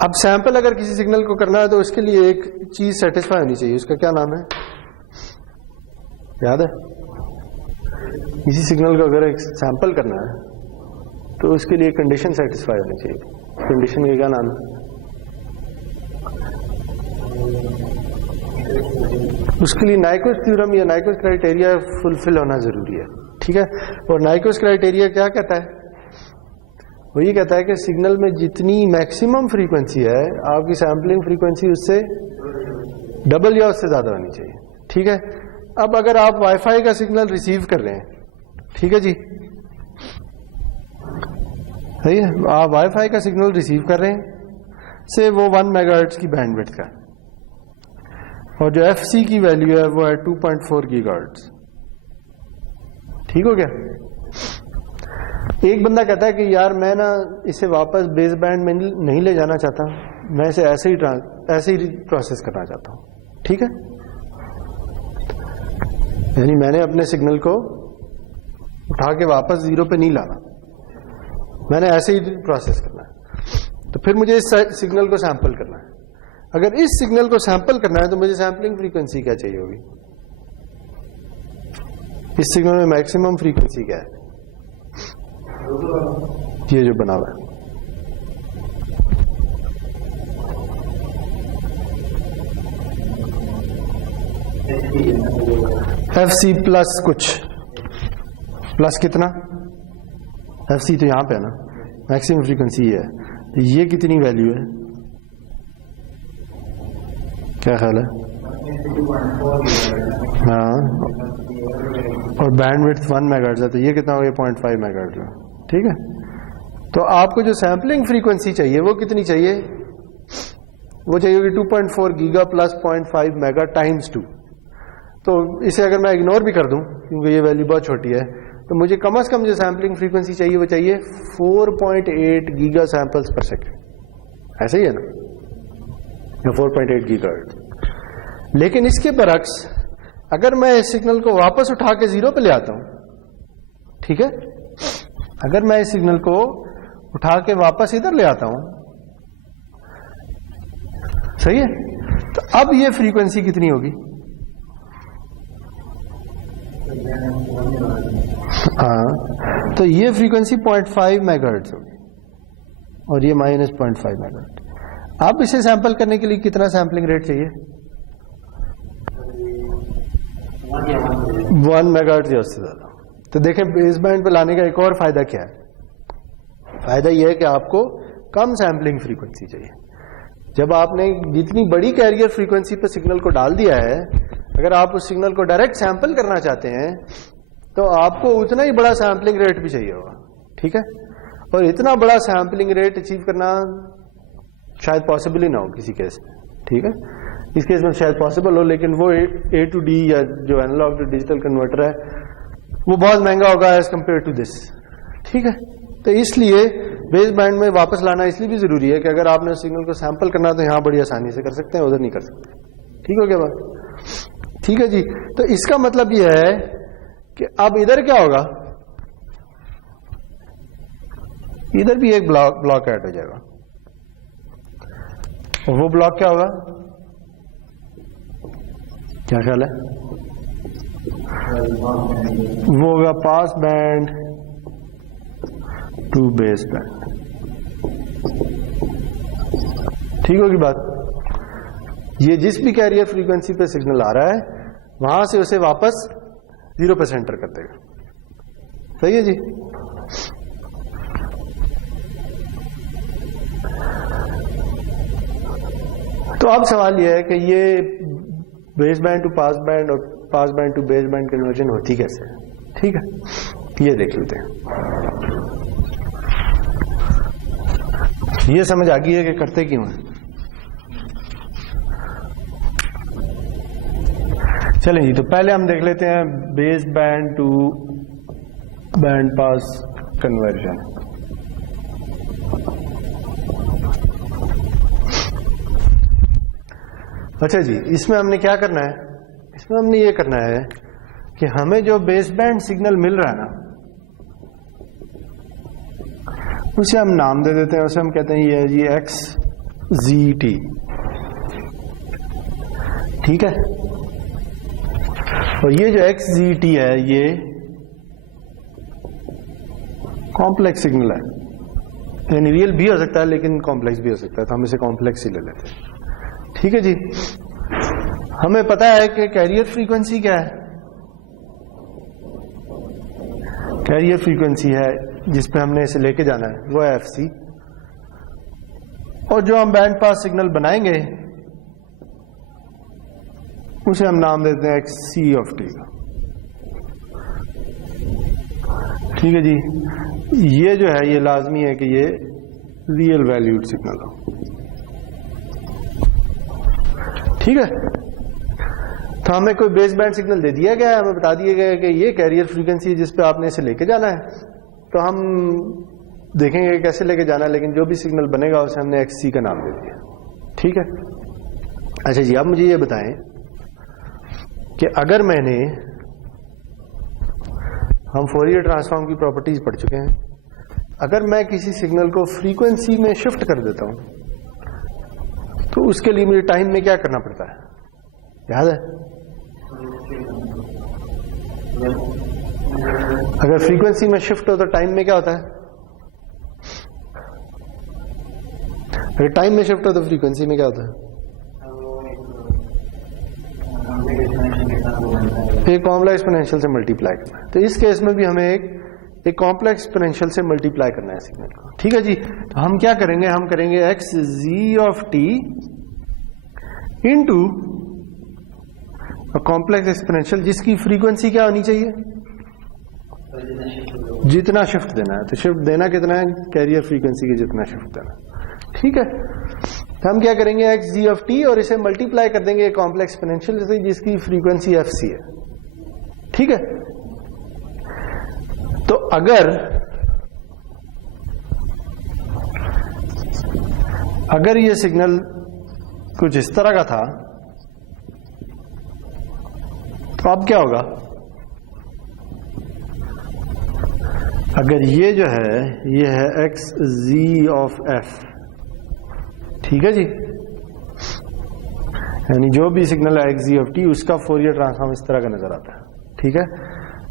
अब सैंपल अगर किसी सिग्नल को करना है तो उसके लिए एक चीज सेटिस्फाई होनी चाहिए, उसका क्या नाम है, याद है? किसी सिग्नल को अगर एक सैंपल करना है तो उसके लिए कंडीशन सेटिस्फाई होनी चाहिए, कंडीशन का क्या नाम है? उसके लिए नाइकोस थ्योरम या नाइकोस क्राइटेरिया फुलफिल होना जरूरी है, ठीक है। और नाइकोस क्राइटेरिया क्या कहता है? वो ये कहता है कि सिग्नल में जितनी मैक्सिमम फ्रीक्वेंसी है आपकी सैंपलिंग फ्रीक्वेंसी उससे डबल या उससे ज्यादा होनी चाहिए, ठीक है। अब अगर आप वाईफाई का सिग्नल रिसीव कर रहे हैं, ठीक है जी, सही है, आप वाईफाई का सिग्नल रिसीव कर रहे हैं से वो 1 मेगाहर्ट्ज की बैंडविड्थ का, और जो एफसी की वैल्यू है वो है 2.4 गीगाहर्ट्ज, ठीक हो गया। एक बंदा कहता है कि यार मैं ना इसे वापस बेस बैंड में नहीं ले जाना चाहता, मैं इसे ऐसे ही प्रोसेस करना चाहता हूं, ठीक है, यानी मैंने अपने सिग्नल को उठा के वापस जीरो पे नहीं लाना, मैंने ऐसे ही प्रोसेस करना है। तो फिर मुझे इस सिग्नल को सैंपल करना है। अगर इस सिग्नल को सैंपल करना है तो मुझे सैंपलिंग फ्रीक्वेंसी क्या चाहिए होगी? इस सिग्नल में मैक्सिमम फ्रीक्वेंसी क्या है? ये जो बना हुआ है, एफसी प्लस कुछ, प्लस कितना? एफसी तो यहां पे है ना, मैक्सिमम फ्रीक्वेंसी है, ये कितनी वैल्यू है, क्या ख्याल है? हाँ, और बैंडविड्थ 1 मेगाहर्ट्ज है, तो ये कितना हो गया? 0.5 मेगाहर्ट्ज, ठीक है। तो आपको जो सैंपलिंग फ्रीक्वेंसी चाहिए वो कितनी चाहिए? वो चाहिए होगी 2.4 गीगा प्लस 0.5 मेगा टाइम्स 2। तो इसे अगर मैं इग्नोर भी कर दूं क्योंकि ये वैल्यू बहुत छोटी है, तो मुझे कम से कम जो सैंपलिंग फ्रीक्वेंसी चाहिए वो चाहिए 4.8 गीगा सैंपल्स पर सेकेंड, ऐसे ही है ना, 4.8 गीगाहर्ट्ज। लेकिन इसके बरक्स अगर मैं इस सिग्नल को वापस उठा के जीरो पे ले आता हूं, ठीक है, अगर मैं इस सिग्नल को उठा के वापस इधर ले आता हूं, सही है, तो अब ये फ्रीक्वेंसी कितनी होगी? हाँ, तो ये फ्रीक्वेंसी 0.5 मेगाहर्ट्ज होगी और ये -0.5 मेगाहर्ट्ज। अब इसे सैंपल करने के लिए कितना सैम्पलिंग रेट चाहिए? 1 मेगाहर्ट्ज या उससे ज्यादा। तो देखें बेस बैंड पे लाने का एक और फायदा क्या है? फायदा यह है कि आपको कम सैम्पलिंग फ्रीक्वेंसी चाहिए। जब आपने जितनी बड़ी कैरियर फ्रीक्वेंसी पे सिग्नल को डाल दिया है, अगर आप उस सिग्नल को डायरेक्ट सैंपल करना चाहते हैं तो आपको उतना ही बड़ा सैम्पलिंग रेट भी चाहिए होगा, ठीक है? और इतना बड़ा सैम्पलिंग रेट अचीव करना शायद पॉसिबल ही ना हो किसी केस में, ठीक है? इस केस में शायद पॉसिबल हो, लेकिन वो A to D या जो एनालॉग टू डिजिटल कन्वर्टर है वो बहुत महंगा होगा एज कंपेयर टू दिस, ठीक है? तो इसलिए बेस बैंड में वापस लाना इसलिए भी जरूरी है कि अगर आपने सिग्नल को सैंपल करना तो यहां बड़ी आसानी से कर सकते हैं, उधर नहीं कर सकते। ठीक हो गया बात? ठीक है जी। तो इसका मतलब यह है कि अब इधर क्या होगा, इधर भी एक ब्लॉक ऐड हो जाएगा। और वो ब्लॉक क्या होगा, क्या ख्याल है? वो होगा pass band to base band. ठीक होगी बात? ये जिस भी कैरियर फ्रीक्वेंसी पे सिग्नल आ रहा है वहां से उसे वापस 0 पे सेंटर कर देगा। सही है जी? तो अब सवाल यह है कि ये base band to pass band और pass band to base band conversion होती कैसे है? ठीक है, ये देख लेते हैं। ये समझ आ गई है कि करते क्यों है। चलें जी, तो पहले हम देख लेते हैं base band to band pass conversion. अच्छा जी, इसमें हमने क्या करना है? इसमें हमने ये करना है कि हमें जो बेस बैंड सिग्नल मिल रहा है ना, उसे हम नाम दे देते हैं। उसे हम कहते हैं ये है जी XZT। ठीक है? और ये जो XZT है ये कॉम्प्लेक्स सिग्नल है, यानी रियल भी हो सकता है लेकिन कॉम्प्लेक्स भी हो सकता है, तो हम इसे कॉम्प्लेक्स ही ले लेते हैं। ठीक है जी। हमें पता है कि कैरियर फ्रीक्वेंसी क्या है। कैरियर फ्रीक्वेंसी है जिस पे हमने इसे लेके जाना है वो है FC, और जो हम बैंड पास सिग्नल बनाएंगे उसे हम नाम देते हैं XC(t). ठीक है जी। ये जो है ये लाजमी है कि ये रियल वैल्यूड सिग्नल हो। ठीक है? तो हमें कोई बेस बैंड सिग्नल दे दिया गया है, हमें बता दिया गया है कि ये कैरियर फ्रीक्वेंसी है जिस पे आपने इसे लेके जाना है, तो हम देखेंगे कैसे लेके जाना है, लेकिन जो भी सिग्नल बनेगा उसे हमने XC का नाम दे दिया। ठीक है? अच्छा जी, अब मुझे ये बताएं कि अगर हम फोरियर ट्रांसफॉर्म की प्रॉपर्टीज पढ़ चुके हैं, अगर मैं किसी सिग्नल को फ्रीक्वेंसी में शिफ्ट कर देता हूं तो उसके लिए मुझे टाइम में क्या करना पड़ता है, याद है? अगर फ्रीक्वेंसी में शिफ्ट हो तो टाइम में क्या होता है? अगर टाइम में शिफ्ट हो तो फ्रीक्वेंसी में क्या होता है? एक कॉम्प्लेक्स एक्सपोनेंशियल से मल्टीप्लाई करना है। तो इस केस में भी हमें एक कॉम्प्लेक्स एक्सपोनेंशियल से मल्टीप्लाई करना है सिग्नल को। ठीक है जी। तो हम क्या करेंगे, हम करेंगे XZ(t) इनटू कॉम्प्लेक्स एक्सपोनेंशियल जिसकी फ्रीक्वेंसी क्या होनी चाहिए, जितना शिफ्ट देना है। तो शिफ्ट देना कितना है, कैरियर फ्रीक्वेंसी के जितना शिफ्ट देना। ठीक है? तो हम क्या करेंगे XZ(t) और इसे मल्टीप्लाई कर देंगे कॉम्प्लेक्स एक्सपोनेंशियल से जिसकी फ्रीक्वेंसी FC है। ठीक है? तो अगर ये सिग्नल कुछ इस तरह का था तो अब क्या होगा, अगर ये जो है ये है XZ(f). ठीक है जी। यानी जो भी सिग्नल है XZ(t) उसका फोरियर ट्रांसफॉर्म इस तरह का नजर आता है। ठीक है?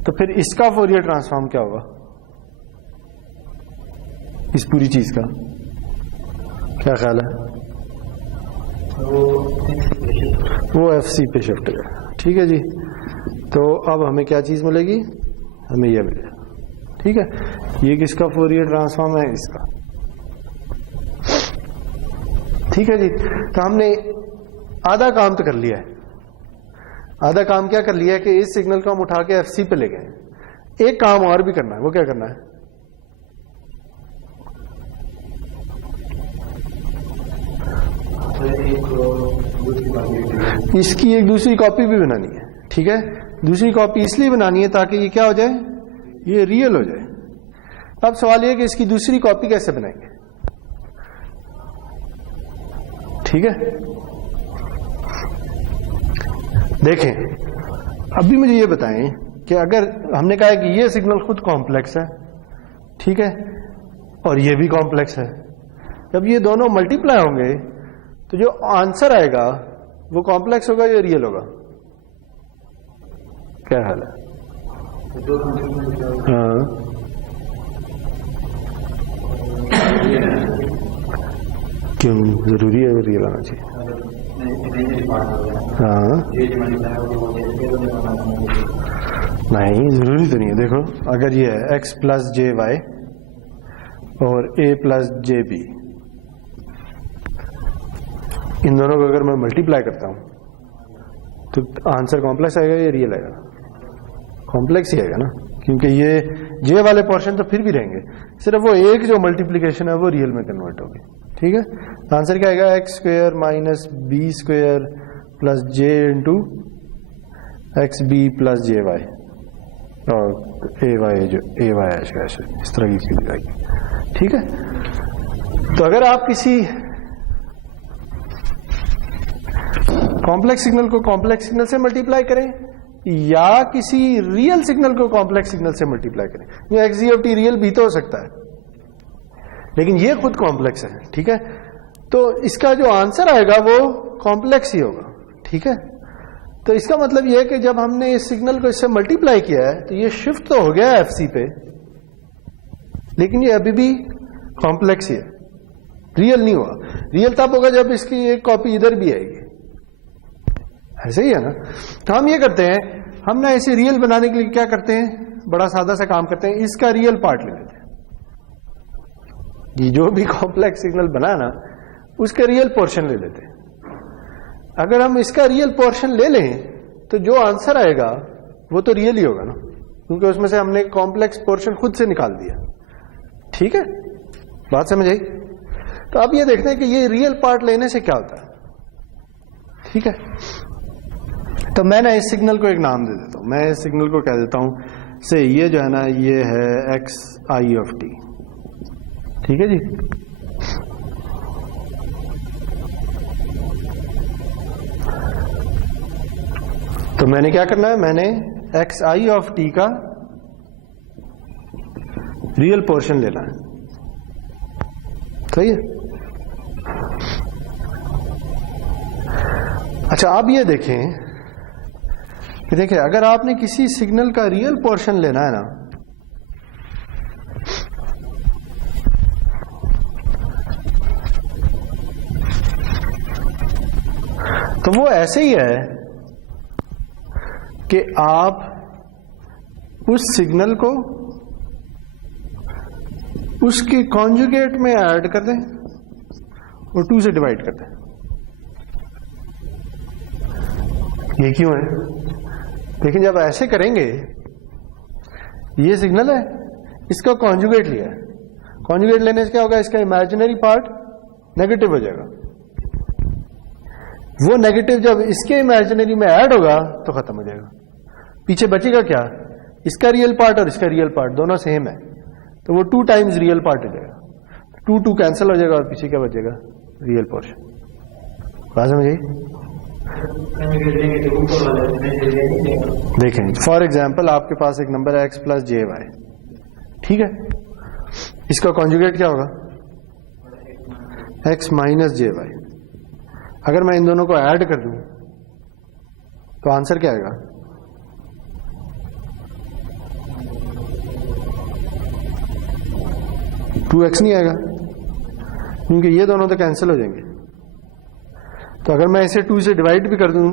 तो फिर इसका फोरियर ट्रांसफॉर्म क्या होगा, इस पूरी चीज का क्या ख्याल है? वो FC पे शिफ्ट है। ठीक है जी, तो अब हमें क्या चीज मिलेगी, हमें यह मिलेगा। ठीक है, ये किसका फोरियर ट्रांसफॉर्म है, इसका। ठीक है जी, तो हमने आधा काम तो कर लिया है। आधा काम क्या कर लिया है कि इस सिग्नल को हम उठा के FC पे ले गए। एक काम और भी करना है, वो क्या करना है, इसकी एक दूसरी कॉपी भी बनानी है। ठीक है, दूसरी कॉपी इसलिए बनानी है ताकि ये क्या हो जाए, ये रियल हो जाए। अब सवाल ये है कि इसकी दूसरी कॉपी कैसे बनाएंगे। ठीक है, देखें, अभी मुझे ये बताएं कि अगर हमने कहा है कि ये सिग्नल खुद कॉम्प्लेक्स है, ठीक है, और ये भी कॉम्प्लेक्स है, जब ये दोनों मल्टीप्लाई होंगे तो जो आंसर आएगा वो कॉम्प्लेक्स होगा या रियल होगा, क्या हाल है? हाँ, क्यों जरूरी है रियल आना चाहिए? हाँ, नहीं जरूरी तो नहीं है। देखो, अगर ये है x प्लस जे वाई और a प्लस जे बी, इन दोनों को अगर मैं मल्टीप्लाई करता हूं तो आंसर कॉम्प्लेक्स आएगा या रियल आएगा? कॉम्प्लेक्स ही आएगा ना, क्योंकि ये जे वाले पोर्शन तो फिर भी रहेंगे, सिर्फ वो एक जो मल्टीप्लीकेशन है वो रियल में कन्वर्ट होगी। ठीक है, आंसर क्या आएगा, x square minus b square plus j into x b plus j y, और ए वाई जो ए वाई है इस तरह की चीज आएगी। ठीक है, तो अगर आप किसी कॉम्प्लेक्स सिग्नल को कॉम्प्लेक्स सिग्नल से मल्टीप्लाई करें या किसी रियल सिग्नल को कॉम्प्लेक्स सिग्नल से मल्टीप्लाई करें, ये x g of t real भी तो हो सकता है, लेकिन ये खुद कॉम्प्लेक्स है। ठीक है, तो इसका जो आंसर आएगा वो कॉम्प्लेक्स ही होगा। ठीक है, तो इसका मतलब ये है कि जब हमने इस सिग्नल को इससे मल्टीप्लाई किया है तो ये शिफ्ट तो हो गया है FC पे, लेकिन ये अभी भी कॉम्प्लेक्स ही है, रियल नहीं हुआ। रियल तब होगा जब इसकी एक कॉपी इधर भी आएगी, ऐसे ही है ना। तो हम ये करते हैं, हम ना इसे रियल बनाने के लिए क्या करते हैं, बड़ा सादा सा काम करते हैं, इसका रियल पार्ट ले लेते हैं। ये जो भी कॉम्प्लेक्स सिग्नल बना ना, उसका रियल पोर्शन ले लेते हैं। अगर हम इसका रियल पोर्शन ले लें तो जो आंसर आएगा वो तो रियल ही होगा ना, क्योंकि उसमें से हमने कॉम्प्लेक्स पोर्शन खुद से निकाल दिया। ठीक है, बात समझ आई? तो अब ये देखते हैं कि ये रियल पार्ट लेने से क्या होता है। ठीक है, तो मैं ना इस सिग्नल को एक नाम दे देता हूं, मैं इस सिग्नल को कह देता हूं से ये जो है ना, ये है एक्स आई ऑफ टी। ठीक है जी, तो मैंने क्या करना है, मैंने एक्स आई ऑफ टी का रियल पोर्शन लेना है। सही है? अच्छा, आप ये देखें कि देखिए, अगर आपने किसी सिग्नल का रियल पोर्शन लेना है ना, तो वो ऐसे ही है कि आप उस सिग्नल को उसके कॉन्जुगेट में ऐड कर दें और 2 से डिवाइड कर दें। ये क्यों है? लेकिन जब ऐसे करेंगे, ये सिग्नल है, इसका कॉन्जुगेट लिया है, कॉन्जुगेट लेने से क्या होगा, इसका इमेजिनरी पार्ट नेगेटिव हो जाएगा। वो नेगेटिव जब इसके इमेजिनरी में ऐड होगा तो खत्म हो जाएगा। पीछे बचेगा क्या, इसका रियल पार्ट और इसका रियल पार्ट दोनों सेम है, तो वो 2 टाइम्स रियल पार्ट हो जाएगा। 2 कैंसिल हो जाएगा और पीछे क्या बचेगा, रियल पोर्शन। बात समझ आई? देखें, फॉर एग्जाम्पल आपके पास एक नंबर है एक्स प्लस जे वाई। ठीक है, इसका कॉन्जुगेट क्या होगा, एक्स माइनस जे वाई। अगर मैं इन दोनों को ऐड कर दूं तो आंसर क्या आएगा, 2x नहीं आएगा, क्योंकि ये दोनों तो कैंसिल हो जाएंगे। तो अगर मैं इसे 2 से डिवाइड भी कर दूं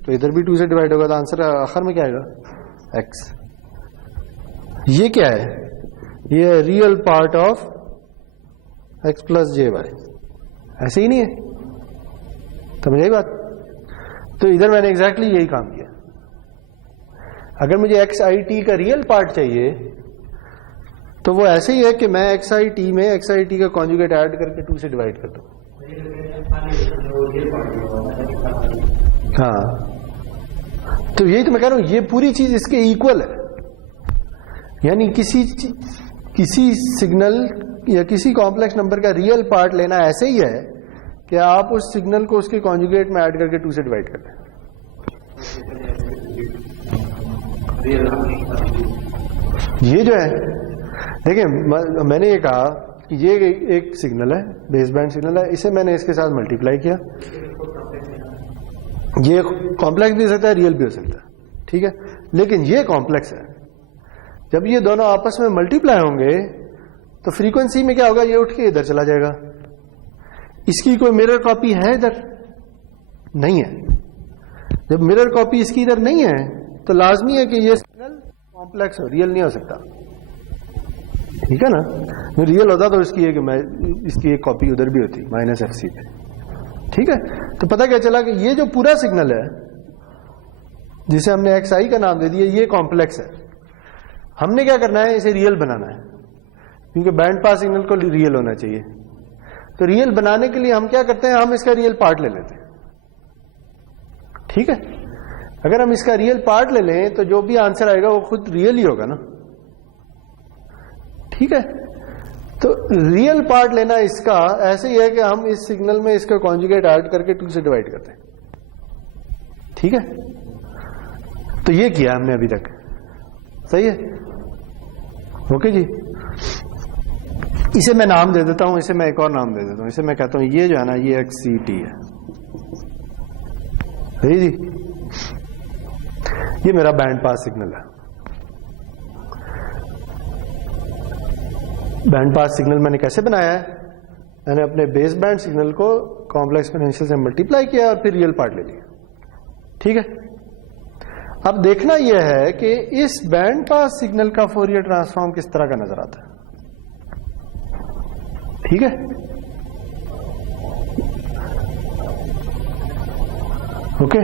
तो इधर भी 2 से डिवाइड होगा, तो आंसर आखिर में क्या आएगा? x। ये क्या है? ये है real part of x plus j y, ऐसे ही नहीं है? समझ आई बात? तो इधर मैंने एग्जैक्टली यही काम किया। अगर मुझे एक्स आई टी का रियल पार्ट चाहिए तो वो ऐसे ही है कि मैं एक्स आई टी में एक्स आई टी का कॉन्जुगेट ऐड करके 2 से डिवाइड कर दूं। हाँ, तो यही तो मैं कह रहा हूं, ये पूरी चीज इसके इक्वल है। यानी किसी सिग्नल या किसी कॉम्प्लेक्स नंबर का रियल पार्ट लेना ऐसे ही है कि आप उस सिग्नल को उसके कॉन्जुगेट में ऐड करके 2 से डिवाइड कर दें। ये जो है, देखिए मैंने ये कहा कि ये एक सिग्नल है, बेस बैंड सिग्नल है, इसे मैंने इसके साथ मल्टीप्लाई किया। ये कॉम्प्लेक्स भी हो सकता है, रियल भी हो सकता है, ठीक है, लेकिन ये कॉम्प्लेक्स है। जब ये दोनों आपस में मल्टीप्लाई होंगे तो फ्रीक्वेंसी में क्या होगा? ये उठ के इधर चला जाएगा। इसकी कोई मिरर कॉपी है इधर? नहीं है। जब मिरर कॉपी इसकी इधर नहीं है तो लाजमी है कि ये सिग्नल कॉम्प्लेक्स हो, रियल नहीं हो सकता, ठीक है ना? रियल होता तो इसकी एक कॉपी उधर भी होती -fc पे, ठीक है? तो पता क्या चला कि ये जो पूरा सिग्नल है जिसे हमने xi का नाम दे दिया, ये कॉम्प्लेक्स है। हमने क्या करना है? इसे रियल बनाना है, क्योंकि बैंड पास सिग्नल को रियल होना चाहिए। तो रियल बनाने के लिए हम क्या करते हैं? हम इसका रियल पार्ट ले लेते हैं, ठीक है? अगर हम इसका रियल पार्ट ले लें तो जो भी आंसर आएगा वो खुद रियल ही होगा ना, ठीक है? तो रियल पार्ट लेना इसका ऐसे ही है कि हम इस सिग्नल में इसका कॉन्जुगेट ऐड करके 2 से डिवाइड करते हैं, ठीक है? तो ये किया हमने अभी तक, सही है? ओके जी। इसे मैं नाम दे देता हूं, इसे मैं एक और नाम दे देता हूं। इसे मैं कहता हूं ये जो है ना, ये XCT है, सही जी? ये मेरा बैंड पास सिग्नल है। बैंड पास सिग्नल मैंने कैसे बनाया है? मैंने अपने बेस बैंड सिग्नल को कॉम्प्लेक्स एक्सपोनेंशियल से मल्टीप्लाई किया और फिर रियल पार्ट ले लिया, ठीक है? अब देखना यह है कि इस बैंड पास सिग्नल का फोरियर ट्रांसफॉर्म किस तरह का नजर आता है, ठीक है? ओके,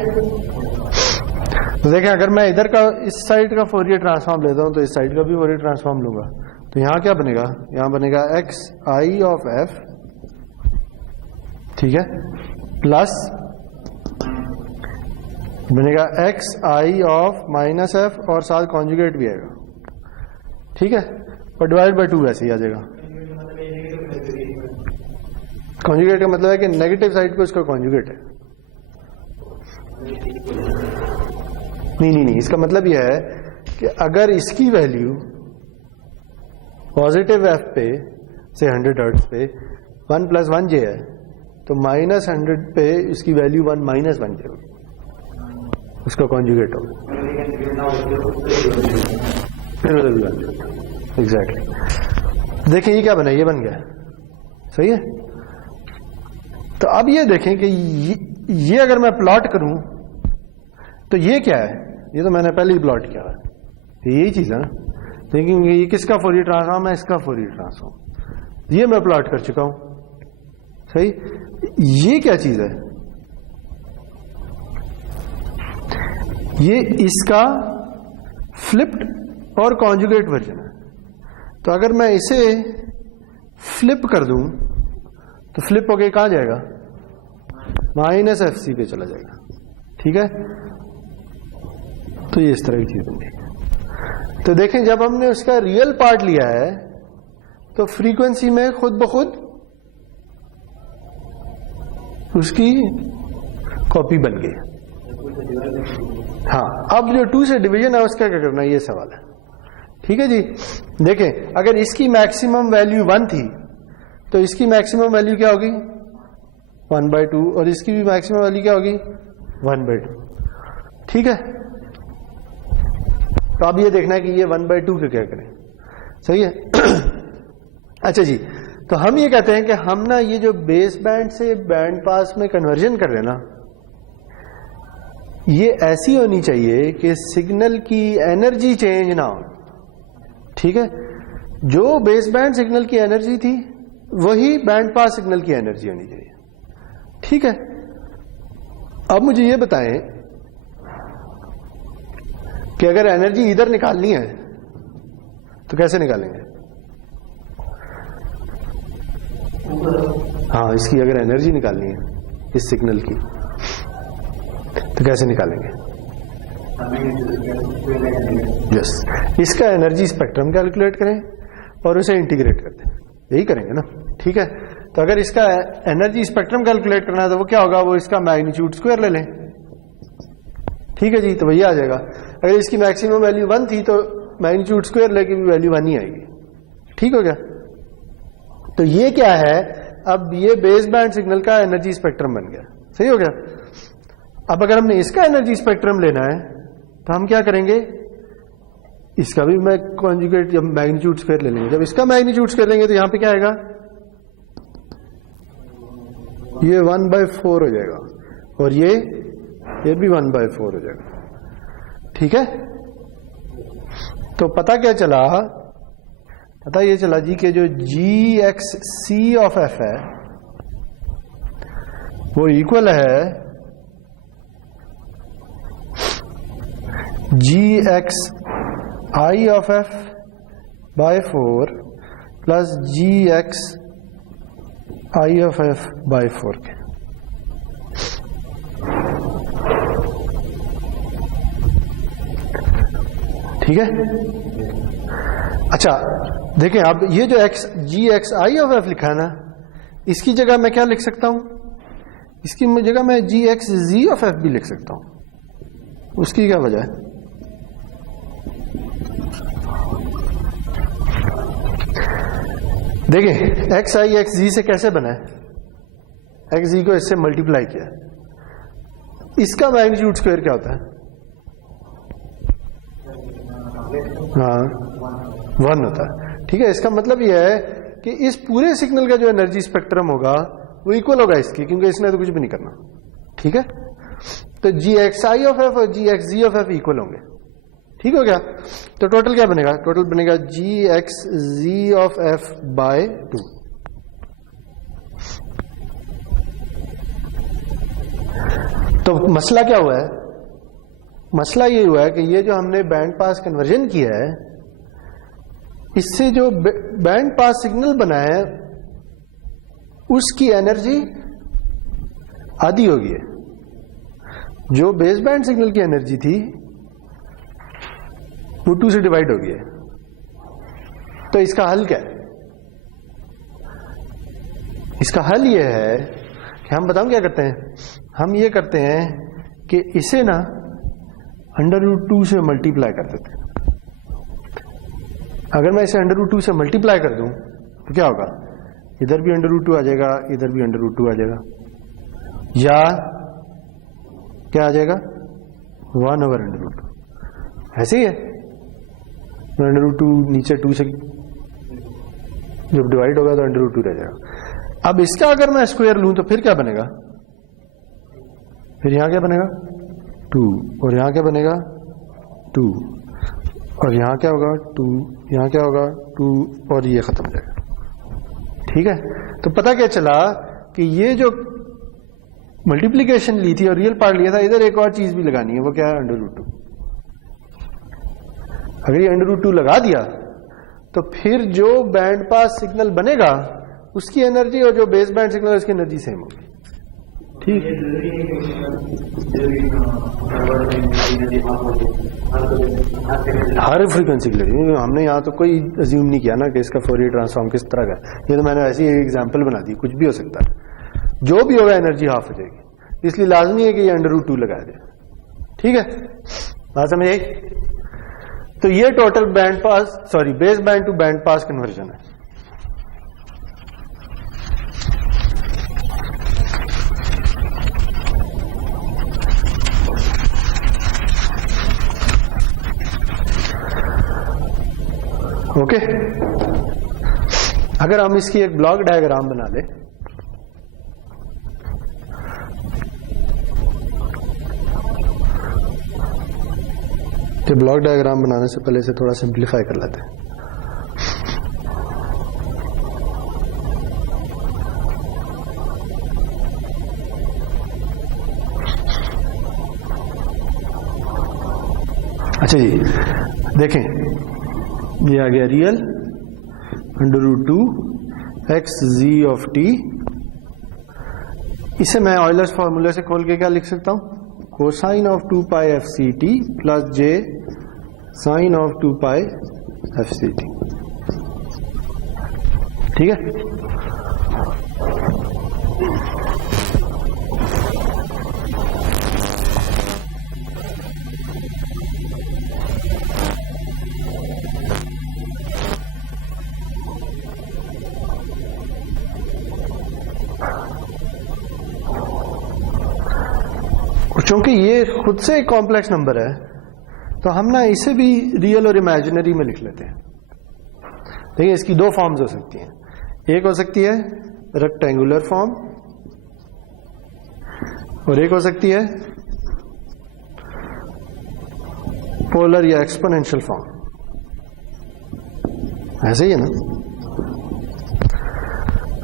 तो देखें, अगर मैं इधर का इस साइड का फोरियर ट्रांसफॉर्म लेता हूं तो इस साइड का भी फोरियर ट्रांसफॉर्म लूंगा, तो यहां क्या बनेगा? यहां बनेगा xi ऑफ f, ठीक है, प्लस बनेगा xi ऑफ -f और साथ कॉन्जुगेट भी आएगा, ठीक है, और डिवाइड बाय 2 वैसे ही आ जाएगा। कॉन्जुगेट का मतलब है कि नेगेटिव साइड पे उसका कॉन्जुगेट है। नहीं, इसका मतलब यह है कि अगर इसकी वैल्यू पॉजिटिव f पे से 100 हर्ट्ज पे 1 + 1j है तो -100 पे इसकी वैल्यू 1 - 1j होगी, उसका कॉन्जुगेट होगा। एग्जैक्टली। देखिए ये क्या बना? ये बन गया, सही है? तो अब ये देखें कि ये अगर मैं प्लॉट करूं तो ये क्या है? ये तो मैंने पहले ही प्लॉट किया है, तो यही चीज है ना। लेकिन ये किसका फोरियर ट्रांसफॉर्म है? इसका फोरियर ट्रांसफॉर्म। ये मैं प्लॉट कर चुका हूं, सही? ये क्या चीज है? ये इसका फ्लिप्ड और कॉन्जुगेट वर्जन है। तो अगर मैं इसे फ्लिप कर दूं तो फ्लिप होके कहां जाएगा? -fc पे चला जाएगा, ठीक है? तो ये इस तरह की चीज बनेगी। तो देखें, जब हमने उसका रियल पार्ट लिया है तो फ्रीक्वेंसी में खुद ब खुद उसकी कॉपी बन गई। हाँ, अब जो 2 से डिवीजन है उसका क्या करना है, ये सवाल है, ठीक है जी? देखें, अगर इसकी मैक्सिमम वैल्यू 1 थी तो इसकी मैक्सिमम वैल्यू क्या होगी? 1/2, और इसकी भी मैक्सिमम वैल्यू क्या होगी? 1/2, ठीक है? तो अब ये देखना है कि ये 1/2 का क्या करें, सही है? अच्छा जी, तो हम ये कहते हैं कि हम ना ये जो बेस बैंड से बैंड पास में कन्वर्जन कर रहे हैं ना, ये ऐसी होनी चाहिए कि सिग्नल की एनर्जी चेंज ना हो। ठीक है, जो बेस बैंड सिग्नल की एनर्जी थी वही बैंड पास सिग्नल की एनर्जी होनी चाहिए। ठीक है, अब मुझे ये बताएं कि अगर एनर्जी इधर निकालनी है तो कैसे निकालेंगे? हाँ, इसकी अगर एनर्जी निकालनी है इस सिग्नल की तो कैसे निकालेंगे? यस, इसका एनर्जी स्पेक्ट्रम कैलकुलेट करें और उसे इंटीग्रेट कर दें, यही करेंगे ना। ठीक है, तो अगर इसका एनर्जी स्पेक्ट्रम कैलकुलेट करना है तो वो क्या होगा, वो इसका मैग्नीट्यूड स्क्वायर ले लें। ठीक है जी, तो वही आ जाएगा। अगर इसकी मैक्सिमम वैल्यू 1 थी तो मैग्नीट्यूड स्क्वायर लेके भी वैल्यू 1 ही आएगी। ठीक हो गया? तो ये क्या है, अब ये बेस बैंड सिग्नल का एनर्जी स्पेक्ट्रम बन गया। सही हो गया? अब अगर हमने इसका एनर्जी स्पेक्ट्रम लेना है तो हम क्या करेंगे, इसका भी मैं कॉन्जुगेट जब मैग्नीट्यूड स्क्वायर ले लेंगे, जब इसका मैग्नीट्यूड स्क्वायर लेंगे तो यहां पे क्या आएगा, ये 1/4 हो जाएगा और ये भी 1/4 हो जाएगा। ठीक है, तो पता क्या चला, पता ये चला जी कि जो GXC ऑफ F है वो इक्वल है GXI of F by 4 plus GXI of F by 4 के। ठीक है, अच्छा देखें, अब ये जो GXI ऑफ F लिखा है ना, इसकी जगह मैं क्या लिख सकता हूं, इसकी जगह मैं GXZ ऑफ F भी लिख सकता हूं। उसकी क्या वजह है? देखिए, XI XZ से कैसे बना है, XZ को इससे मल्टीप्लाई किया, इसका मैग्नीट्यूड स्क्वायर क्या होता है? हाँ, 1 होता है। ठीक है, इसका मतलब यह है कि इस पूरे सिग्नल का जो एनर्जी स्पेक्ट्रम होगा वो इक्वल होगा इसकी, क्योंकि इसने तो कुछ भी नहीं करना। ठीक है, तो GXI ऑफ F और GXZ ऑफ F इक्वल होंगे। ठीक हो गया? तो टोटल क्या बनेगा, टोटल बनेगा GXZ ऑफ F बाय 2। तो मसला क्या हुआ है, मसला ये हुआ है कि ये जो हमने बैंड पास कन्वर्जन किया है, इससे जो बैंड पास सिग्नल बना है उसकी एनर्जी आधी हो गई है। जो बेस बैंड सिग्नल की एनर्जी थी वो 2 से डिवाइड हो गई है। तो इसका हल क्या है? इसका हल ये है कि हम बताऊं क्या करते हैं, हम ये करते हैं कि इसे ना √2 से मल्टीप्लाई कर देते हैं। अगर मैं इसे √2 से मल्टीप्लाई कर दूं तो क्या होगा, इधर भी √2 आ जाएगा, इधर भी √2 आ जाएगा, या क्या आ जाएगा 1/√2। ऐसे ही है, √2 नीचे 2 से जब डिवाइड होगा तो √2 रह जाएगा। अब इसका अगर मैं स्क्वायर लूं तो फिर क्या बनेगा, फिर यहां क्या बनेगा 2, और यहां क्या बनेगा 2, और यहां क्या होगा 2, यहां क्या होगा 2, और ये खत्म हो जाएगा। ठीक है, तो पता क्या चला कि ये जो मल्टीप्लीकेशन ली थी और रियल पार्ट लिया था, इधर एक और चीज भी लगानी है, वो क्या है √2। अगर ये √2 लगा दिया तो फिर जो बैंड पास सिग्नल बनेगा उसकी एनर्जी और जो बेस बैंड सिग्नल उसकी एनर्जी सेम होगी। ठीक, हर फ्रीक्वेंसी के लिए हमने यहाँ तो कोई अज्यूम नहीं किया ना कि इसका फोरियर ट्रांसफॉर्म किस तरह का, ये तो मैंने ऐसी एक एग्जांपल बना दी, कुछ भी हो सकता है, जो भी होगा एनर्जी हाफ हो जाएगी, इसलिए लाजमी है कि ये √2 लगाया जाए। ठीक है, बात समझ आई? तो ये total band pass, sorry base band to band pass conversion है। ओके, अगर हम इसकी एक ब्लॉक डायग्राम बना ले, तो ब्लॉक डायग्राम बनाने से पहले इसे थोड़ा सिंप्लीफाई कर लेते हैं। अच्छा जी, देखें ये आ गया real √2 x z of t। इसे मैं ऑयलर्स फॉर्मूले से खोल के क्या लिख सकता हूं? Cosine of 2 pi f c t plus j sine of 2 pi f c t. ठीक है, चूंकि ये खुद से एक कॉम्प्लेक्स नंबर है तो हम ना इसे भी रियल और इमेजिनरी में लिख लेते हैं। देखिए इसकी दो फॉर्म्स हो सकती हैं, एक हो सकती है रेक्टेंगुलर फॉर्म और एक हो सकती है पोलर या एक्सपोनेंशियल फॉर्म। ऐसे ही है ना।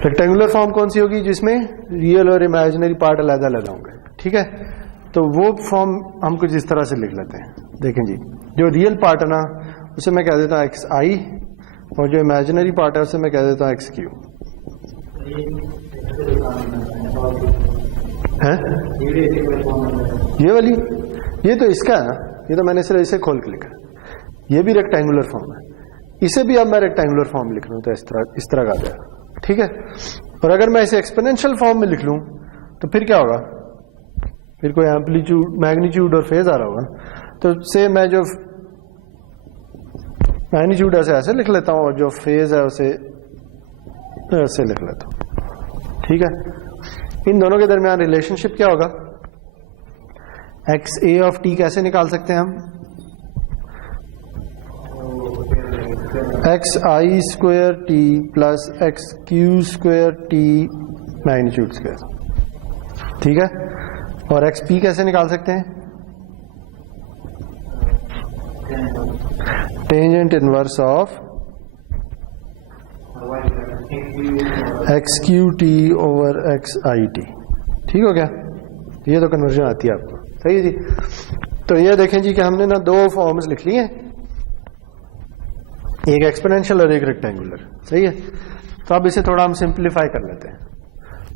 रेक्टेंगुलर फॉर्म कौन सी होगी? जिसमें रियल और इमेजिनरी पार्ट अलग अलग होंगे। ठीक है, तो वो फॉर्म हम कुछ इस तरह से लिख लेते हैं। देखें जी, जो रियल पार्ट है ना उसे मैं कह देता हूं एक्स आई और जो इमेजिनरी पार्ट है उसे मैं कह देता हूं एक्स क्यू। है ये वाली, ये तो इसका है ना, ये तो मैंने सिर्फ इसे खोल के लिखा। ये भी रेक्टेंगुलर फॉर्म है, इसे भी अब मैं रेक्टेंगुलर फॉर्म लिख लूं तो इस तरह का आ जाएगा। ठीक है, और अगर मैं इसे एक्सपोनेंशियल फॉर्म में लिख लूं तो फिर क्या होगा? फिर कोई एम्पलीट्यूड, मैग्नीट्यूड और फेज आ रहा होगा। तो से मैं जो मैग्नीट्यूड ऐसे लिख लेता हूं और जो फेज है उसे ऐसे लिख लेता हूं। ठीक है, इन दोनों के दरमियान रिलेशनशिप क्या होगा? एक्स ए ऑफ टी कैसे निकाल सकते हैं हम? X i square t plus x q square t magnitude square. ठीक है, और एक्स पी कैसे निकाल सकते हैं? Tangent inverse of x q t over x i t. ठीक हो गया, ये तो कन्वर्जन आती है आपको। सही है जी। तो ये देखें जी कि हमने ना दो फॉर्म्स लिख लिए, एक एक्सपोनेंशियल और एक रेक्टेंगुलर। सही है, तो अब इसे थोड़ा हम सिंप्लीफाई कर लेते हैं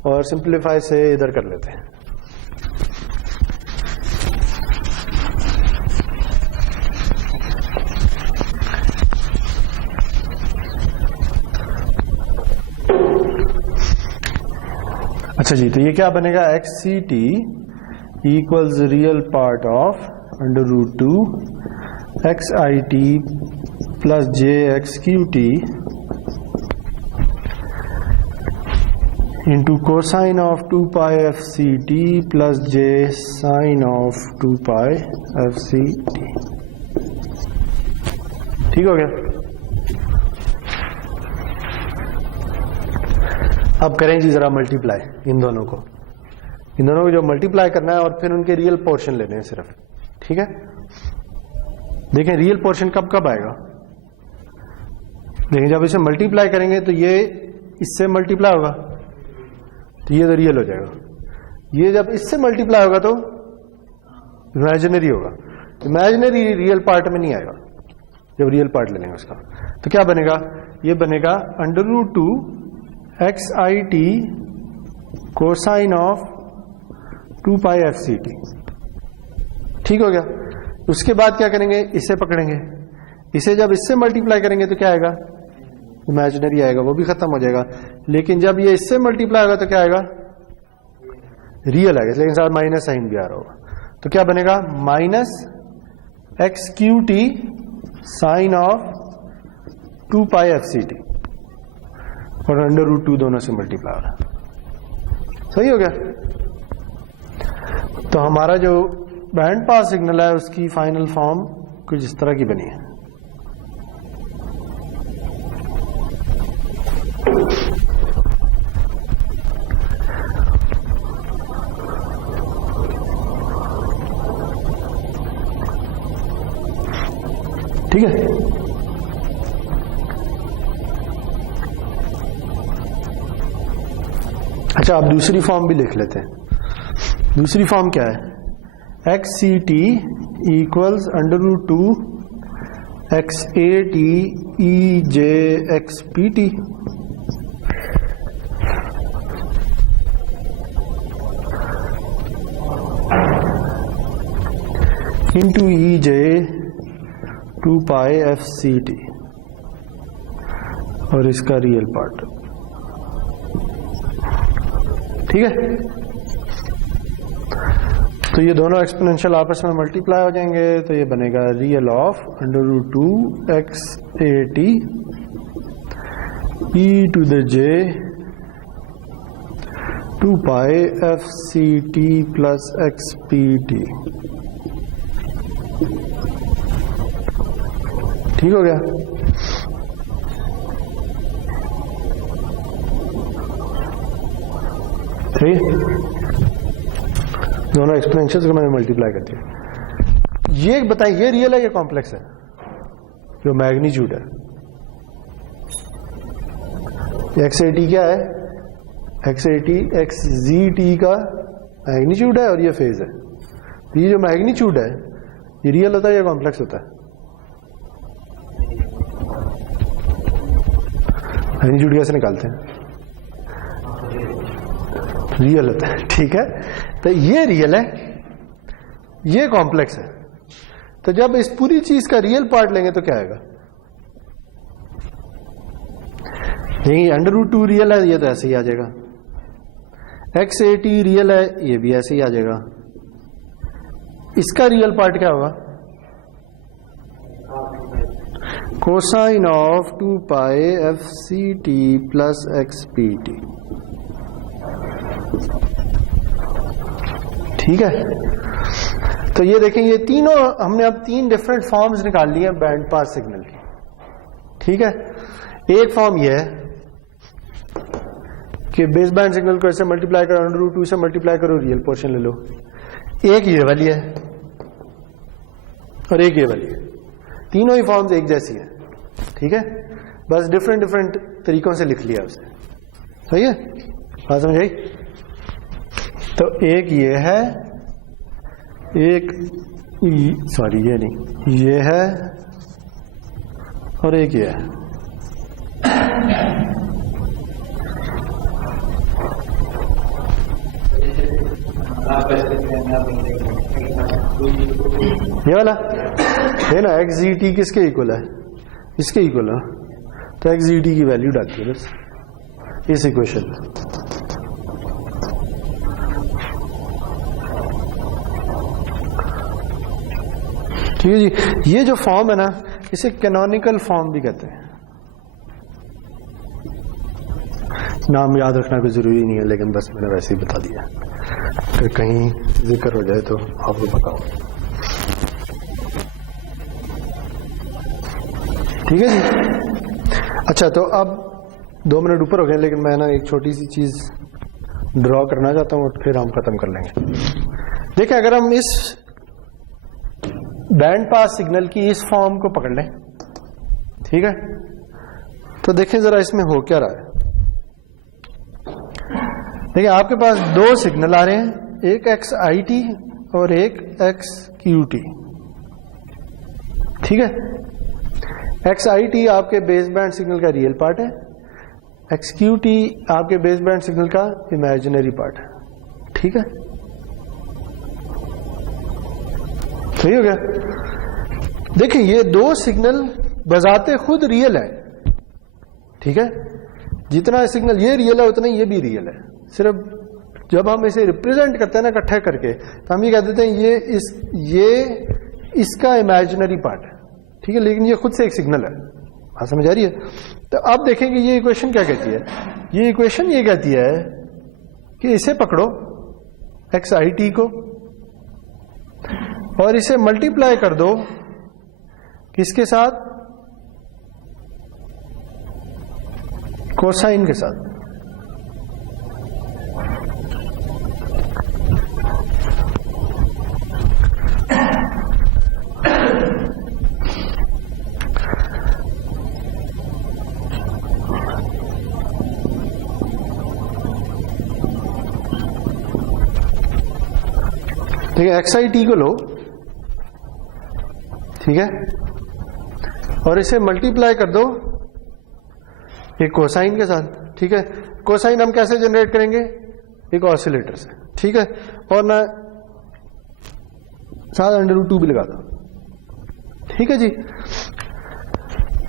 और सिंप्लीफाई से इधर कर लेते हैं। अच्छा जी, तो ये क्या बनेगा? X c t equals real part of √2 x i t plus j x q t into cosine of 2 pi f c t plus j sine of 2 pi f c t. ठीक हो गया। अब करें जी जरा मल्टीप्लाई इन दोनों को जो multiply करना है और फिर उनके रियल पोर्शन लेने हैं सिर्फ। ठीक है, देखें रियल पोर्शन कब कब आएगा? देखें जब इसे मल्टीप्लाई करेंगे तो ये इससे मल्टीप्लाई होगा तो ये तो रियल हो जाएगा। ये जब इससे मल्टीप्लाई होगा तो इमेजिनरी होगा। इमेजिनरी रियल पार्ट में नहीं आएगा जब रियल पार्ट ले लेंगे उसका। तो क्या बनेगा? ये बनेगा √2 x i t cosine of 2 pi f c t. ठीक हो गया। उसके बाद क्या करेंगे? इसे पकड़ेंगे, इसे जब इससे मल्टीप्लाई करेंगे तो क्या आएगा? इमेजिनरी आएगा, वो भी खत्म हो जाएगा। लेकिन जब ये इससे मल्टीप्लाई होगा तो क्या आएगा? रियल आएगा, लेकिन साथ माइनस साइन भी आ रहा होगा। तो क्या बनेगा? Minus x q t sine of 2 pi f c t और √2 दोनों से मल्टीप्लाई हो रहा। सही हो गया। तो हमारा जो बैंड पास सिग्नल है उसकी फाइनल फॉर्म कुछ इस तरह की बनी है। ठीक है। अच्छा, आप दूसरी फॉर्म भी लिख लेते हैं। दूसरी फॉर्म क्या है? X c t equals √2 x a t e j x p t. Into e j 2 pi f c t और इसका रियल पार्ट। ठीक है, तो ये दोनों एक्सपोनेंशियल आपस में मल्टीप्लाई हो जाएंगे, तो ये बनेगा real of √2 x a t e to the j 2 pi f c t plus x p t. ठीक हो गया। ठीक, दोनों एक्सपोनेंशियल्स को मैंने मल्टीप्लाई कर दिया। ये बताइए, ये रियल है या कॉम्प्लेक्स है? जो मैग्नीट्यूड है एक्स ए टी क्या है? X a T x G T का मैग्नीट्यूड है और ये फेज है। तो ये जो मैग्नीट्यूड है ये रियल होता है या कॉम्प्लेक्स होता है? मैग्नीट्यूड कैसे निकालते हैं? रियल होता है। ठीक है, तो ये रियल है, ये कॉम्प्लेक्स है। तो जब इस पूरी चीज का रियल पार्ट लेंगे तो क्या आएगा? यही √2 रियल है, ये तो ऐसे ही आ जाएगा। एक्स ए टी रियल है, ये भी ऐसे ही आ जाएगा। इसका रियल पार्ट क्या होगा? Cosine of 2 pi f c t plus x p t. ठीक है, तो ये देखें, ये तीनों हमने अब 3 डिफरेंट फॉर्म्स निकाल ली हैं बैंड पास सिग्नल की। ठीक है, एक फॉर्म ये है कि बेस बैंड सिग्नल को ऐसे मल्टीप्लाई करो, √2 से मल्टीप्लाई करो, रियल पोर्शन ले लो। एक ये वाली है और एक ये वाली है। तीनों ही फॉर्म्स एक जैसी है। ठीक है, बस डिफरेंट डिफरेंट तरीकों से लिख लिया उसने। सही है, बात समझ आई? तो एक ये है, एक सॉरी ये नहीं, ये है और एक ये है। ये वाला है ना, एक्स जी टी किसके इक्वल है? इसके इक्वल है। तो एक्स जी टी की वैल्यू डालती है बस इस इक्वेशन में। ठीक है जी, ये जो फॉर्म है ना, इसे कैनोनिकल फॉर्म भी कहते हैं। नाम याद रखना कोई जरूरी नहीं है, लेकिन बस मैंने वैसे ही बता दिया, फिर कहीं जिक्र हो जाए तो आपको बताओ। ठीक है जी। अच्छा, तो अब 2 मिनट ऊपर हो गए, लेकिन मैं ना एक छोटी सी चीज ड्रॉ करना चाहता हूँ और फिर हम खत्म कर लेंगे। देखिए, अगर हम इस बैंड पास सिग्नल की इस फॉर्म को पकड़ लें, ठीक है, तो देखें जरा इसमें हो क्या रहा है। देखिए, आपके पास 2 सिग्नल आ रहे हैं, एक एक्स आई टी और एक एक्स क्यू टी। ठीक है, एक्स आई टी आपके बेस बैंड सिग्नल का रियल पार्ट है, एक्स क्यू टी आपके बेस बैंड सिग्नल का इमेजिनरी पार्ट है। ठीक है, सही हो गया। देखिए, ये 2 सिग्नल बजाते खुद रियल है। ठीक है, जितना सिग्नल ये रियल है उतना ये भी रियल है। सिर्फ जब हम इसे रिप्रेजेंट करते हैं ना इकट्ठे करके, तो हम ये कह देते हैं ये इसका इमेजिनरी पार्ट है। ठीक है, लेकिन ये खुद से एक सिग्नल है। हाँ, समझ आ रही है? तो अब देखेंगे ये इक्वेशन क्या कहती है। ये इक्वेशन ये कहती है कि इसे पकड़ो एक्स आई टी को और इसे मल्टीप्लाई कर दो किसके साथ? कोसाइन के साथ। ठीक है, XIT को लो, ठीक है, और इसे मल्टीप्लाई कर दो एक कोसाइन के साथ। ठीक है, कोसाइन हम कैसे जनरेट करेंगे? एक ऑसिलेटर से। ठीक है, और ना साथ √2 भी लगा दो। ठीक है जी,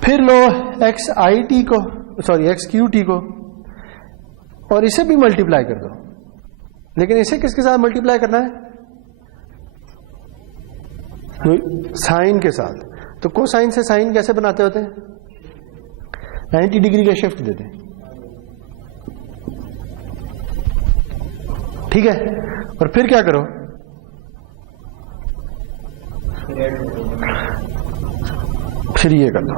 फिर लो XIT को, सॉरी XQT को, और इसे भी मल्टीप्लाई कर दो। लेकिन इसे किसके साथ मल्टीप्लाई करना है? साइन के साथ। तो कोसाइन से साइन कैसे बनाते होते हैं? 90 डिग्री का शिफ्ट देते हैं। ठीक है, और फिर क्या करो? फिर ये कर दो।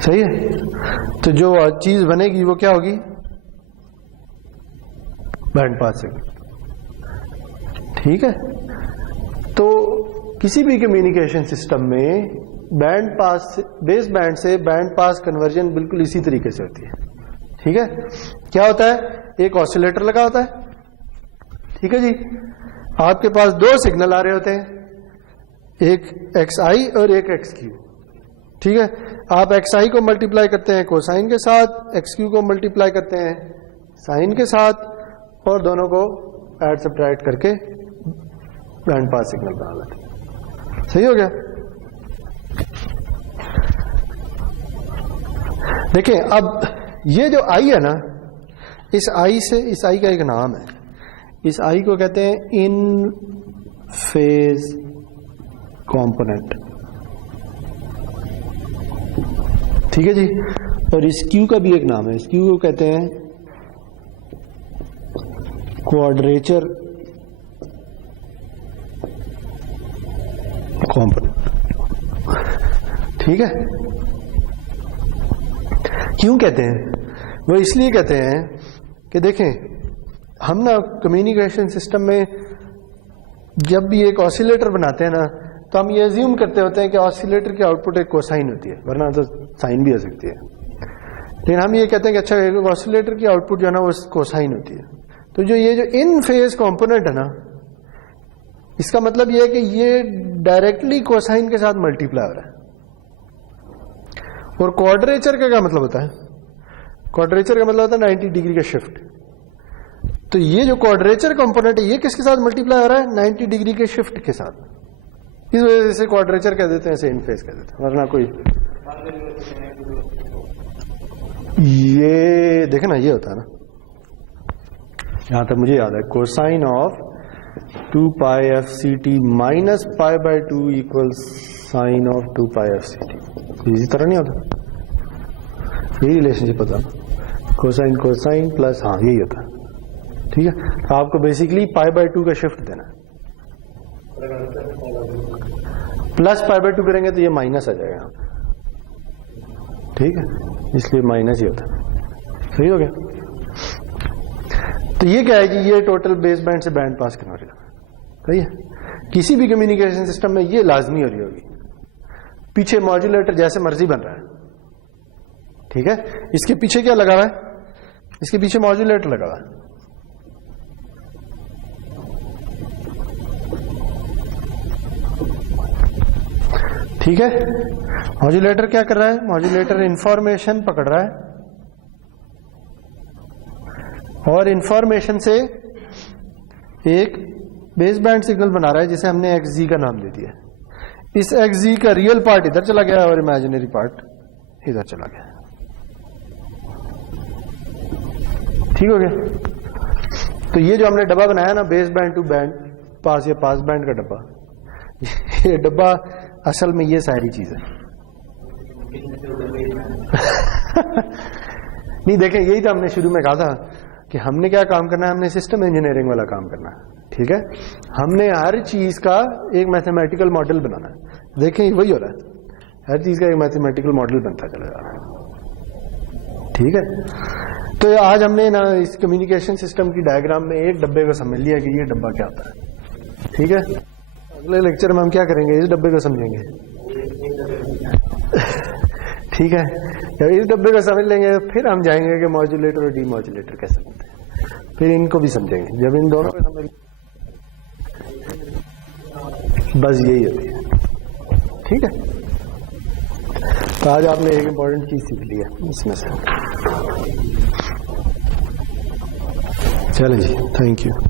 सही है, तो जो चीज बनेगी वो क्या होगी? Band pass signal. ठीक है, तो किसी भी कम्युनिकेशन सिस्टम में बैंड पास, बेस बैंड से बैंड पास कन्वर्जन बिल्कुल इसी तरीके से होती है। ठीक है, क्या होता है? एक ऑसिलेटर लगा होता है। ठीक है जी, आपके पास दो सिग्नल आ रहे होते हैं, एक XI और एक XQ। ठीक है, आप XI को मल्टीप्लाई करते हैं कोसाइन के साथ, XQ को मल्टीप्लाई करते हैं साइन के साथ, और दोनों को ऐड सब्ट्रैक्ट करके बैंड पास सिग्नल बना लेते हैं। सही हो गया? देखिए, अब ये जो I है ना, इस I से, इस I का एक नाम है, इस I को कहते हैं इन फेज कॉम्पोनेंट। ठीक है जी, और इस Q का भी एक नाम है, इस Q को कहते हैं क्वाड्रेचर कॉम्पोनेंट। ठीक है, क्यों कहते हैं? वो इसलिए कहते हैं कि देखें, हम ना कम्युनिकेशन सिस्टम में जब भी एक ऑसिलेटर बनाते हैं ना, तो हम ये अज्यूम करते होते हैं कि ऑसिलेटर की आउटपुट एक कोसाइन होती है, वरना तो साइन भी हो सकती है। लेकिन हम ये कहते हैं कि अच्छा, एक ऑसिलेटर की आउटपुट जो है ना वो कोसाइन होती है। तो जो ये जो इन फेज कॉम्पोनेंट है ना, इसका मतलब ये है कि ये डायरेक्टली कोसाइन के साथ मल्टीप्लाई हो रहा है। और क्वाड्रेचर का क्या मतलब होता है? क्वाड्रेचर का मतलब होता है 90 डिग्री का शिफ्ट। तो ये जो क्वाड्रेचर कंपोनेंट है, ये किसके साथ मल्टीप्लाई हो रहा है? 90 डिग्री के शिफ्ट के साथ। इस वजह से क्वाड्रेचर कह देते हैं, ऐसे इन फेज कह देते हैं, वरना कोई ये देखे ना, ये होता है ना, यहां तक मुझे याद है, cosine of 2 pi FCT minus π/2 equals sine of 2 pi FCT। इसी तरह नहीं होता? यही रिलेशनशिप होता है, कोसाइन कोसाइन प्लस, हाँ यही होता है। ठीक है, तो आपको बेसिकली π/2 का शिफ्ट देना है, प्लस π/2 करेंगे तो ये माइनस आ जाएगा। ठीक है, इसलिए माइनस ही होता है। सही हो गया? तो ये क्या है कि ये टोटल बेस बैंड से बैंड पास कन्वर्जन। सही है, किसी भी कम्युनिकेशन सिस्टम में ये लाजमी हो रही होगी। पीछे मॉड्यूलेटर जैसे मर्जी बन रहा है, ठीक है, इसके पीछे क्या लगा हुआ है? इसके पीछे मॉड्यूलेटर लगा हुआ है। ठीक है, मॉड्यूलेटर क्या कर रहा है? मॉड्यूलेटर इंफॉर्मेशन पकड़ रहा है और इंफॉर्मेशन से एक बेस बैंड सिग्नल बना रहा है जिसे हमने XG का नाम दे दिया। इस XG का रियल पार्ट इधर चला गया और इमेजिनरी पार्ट इधर चला गया। ठीक हो गया? तो ये जो हमने डब्बा बनाया ना, base band to band pass या पास बैंड का डब्बा, ये डब्बा असल में ये सारी चीज है। नहीं, देखें, यही तो हमने शुरू में कहा था कि हमने क्या काम करना है, हमने सिस्टम इंजीनियरिंग वाला काम करना है। ठीक है, हमने हर चीज का एक मैथमेटिकल मॉडल बनाना है। देखें, वही हो रहा है, हर चीज का एक मैथमेटिकल मॉडल बनता चला जा रहा है। ठीक है, तो आज हमने ना इस कम्युनिकेशन सिस्टम की डायग्राम में एक डब्बे को समझ लिया कि ये डब्बा क्या होता है। ठीक है, अगले लेक्चर में हम क्या करेंगे? इस डब्बे को समझेंगे। ठीक है, जब इस डब्बे को समझ लेंगे फिर हम जाएंगे कि मॉड्यूलेटर और डीमॉड्यूलेटर कैसे बनते हैं। फिर इनको भी समझेंगे। जब इन दोनों को समझ, बस यही होती है। ठीक है, तो आज आपने एक इम्पॉर्टेंट चीज सीख ली है इसमें से। चलें जी, थैंक यू।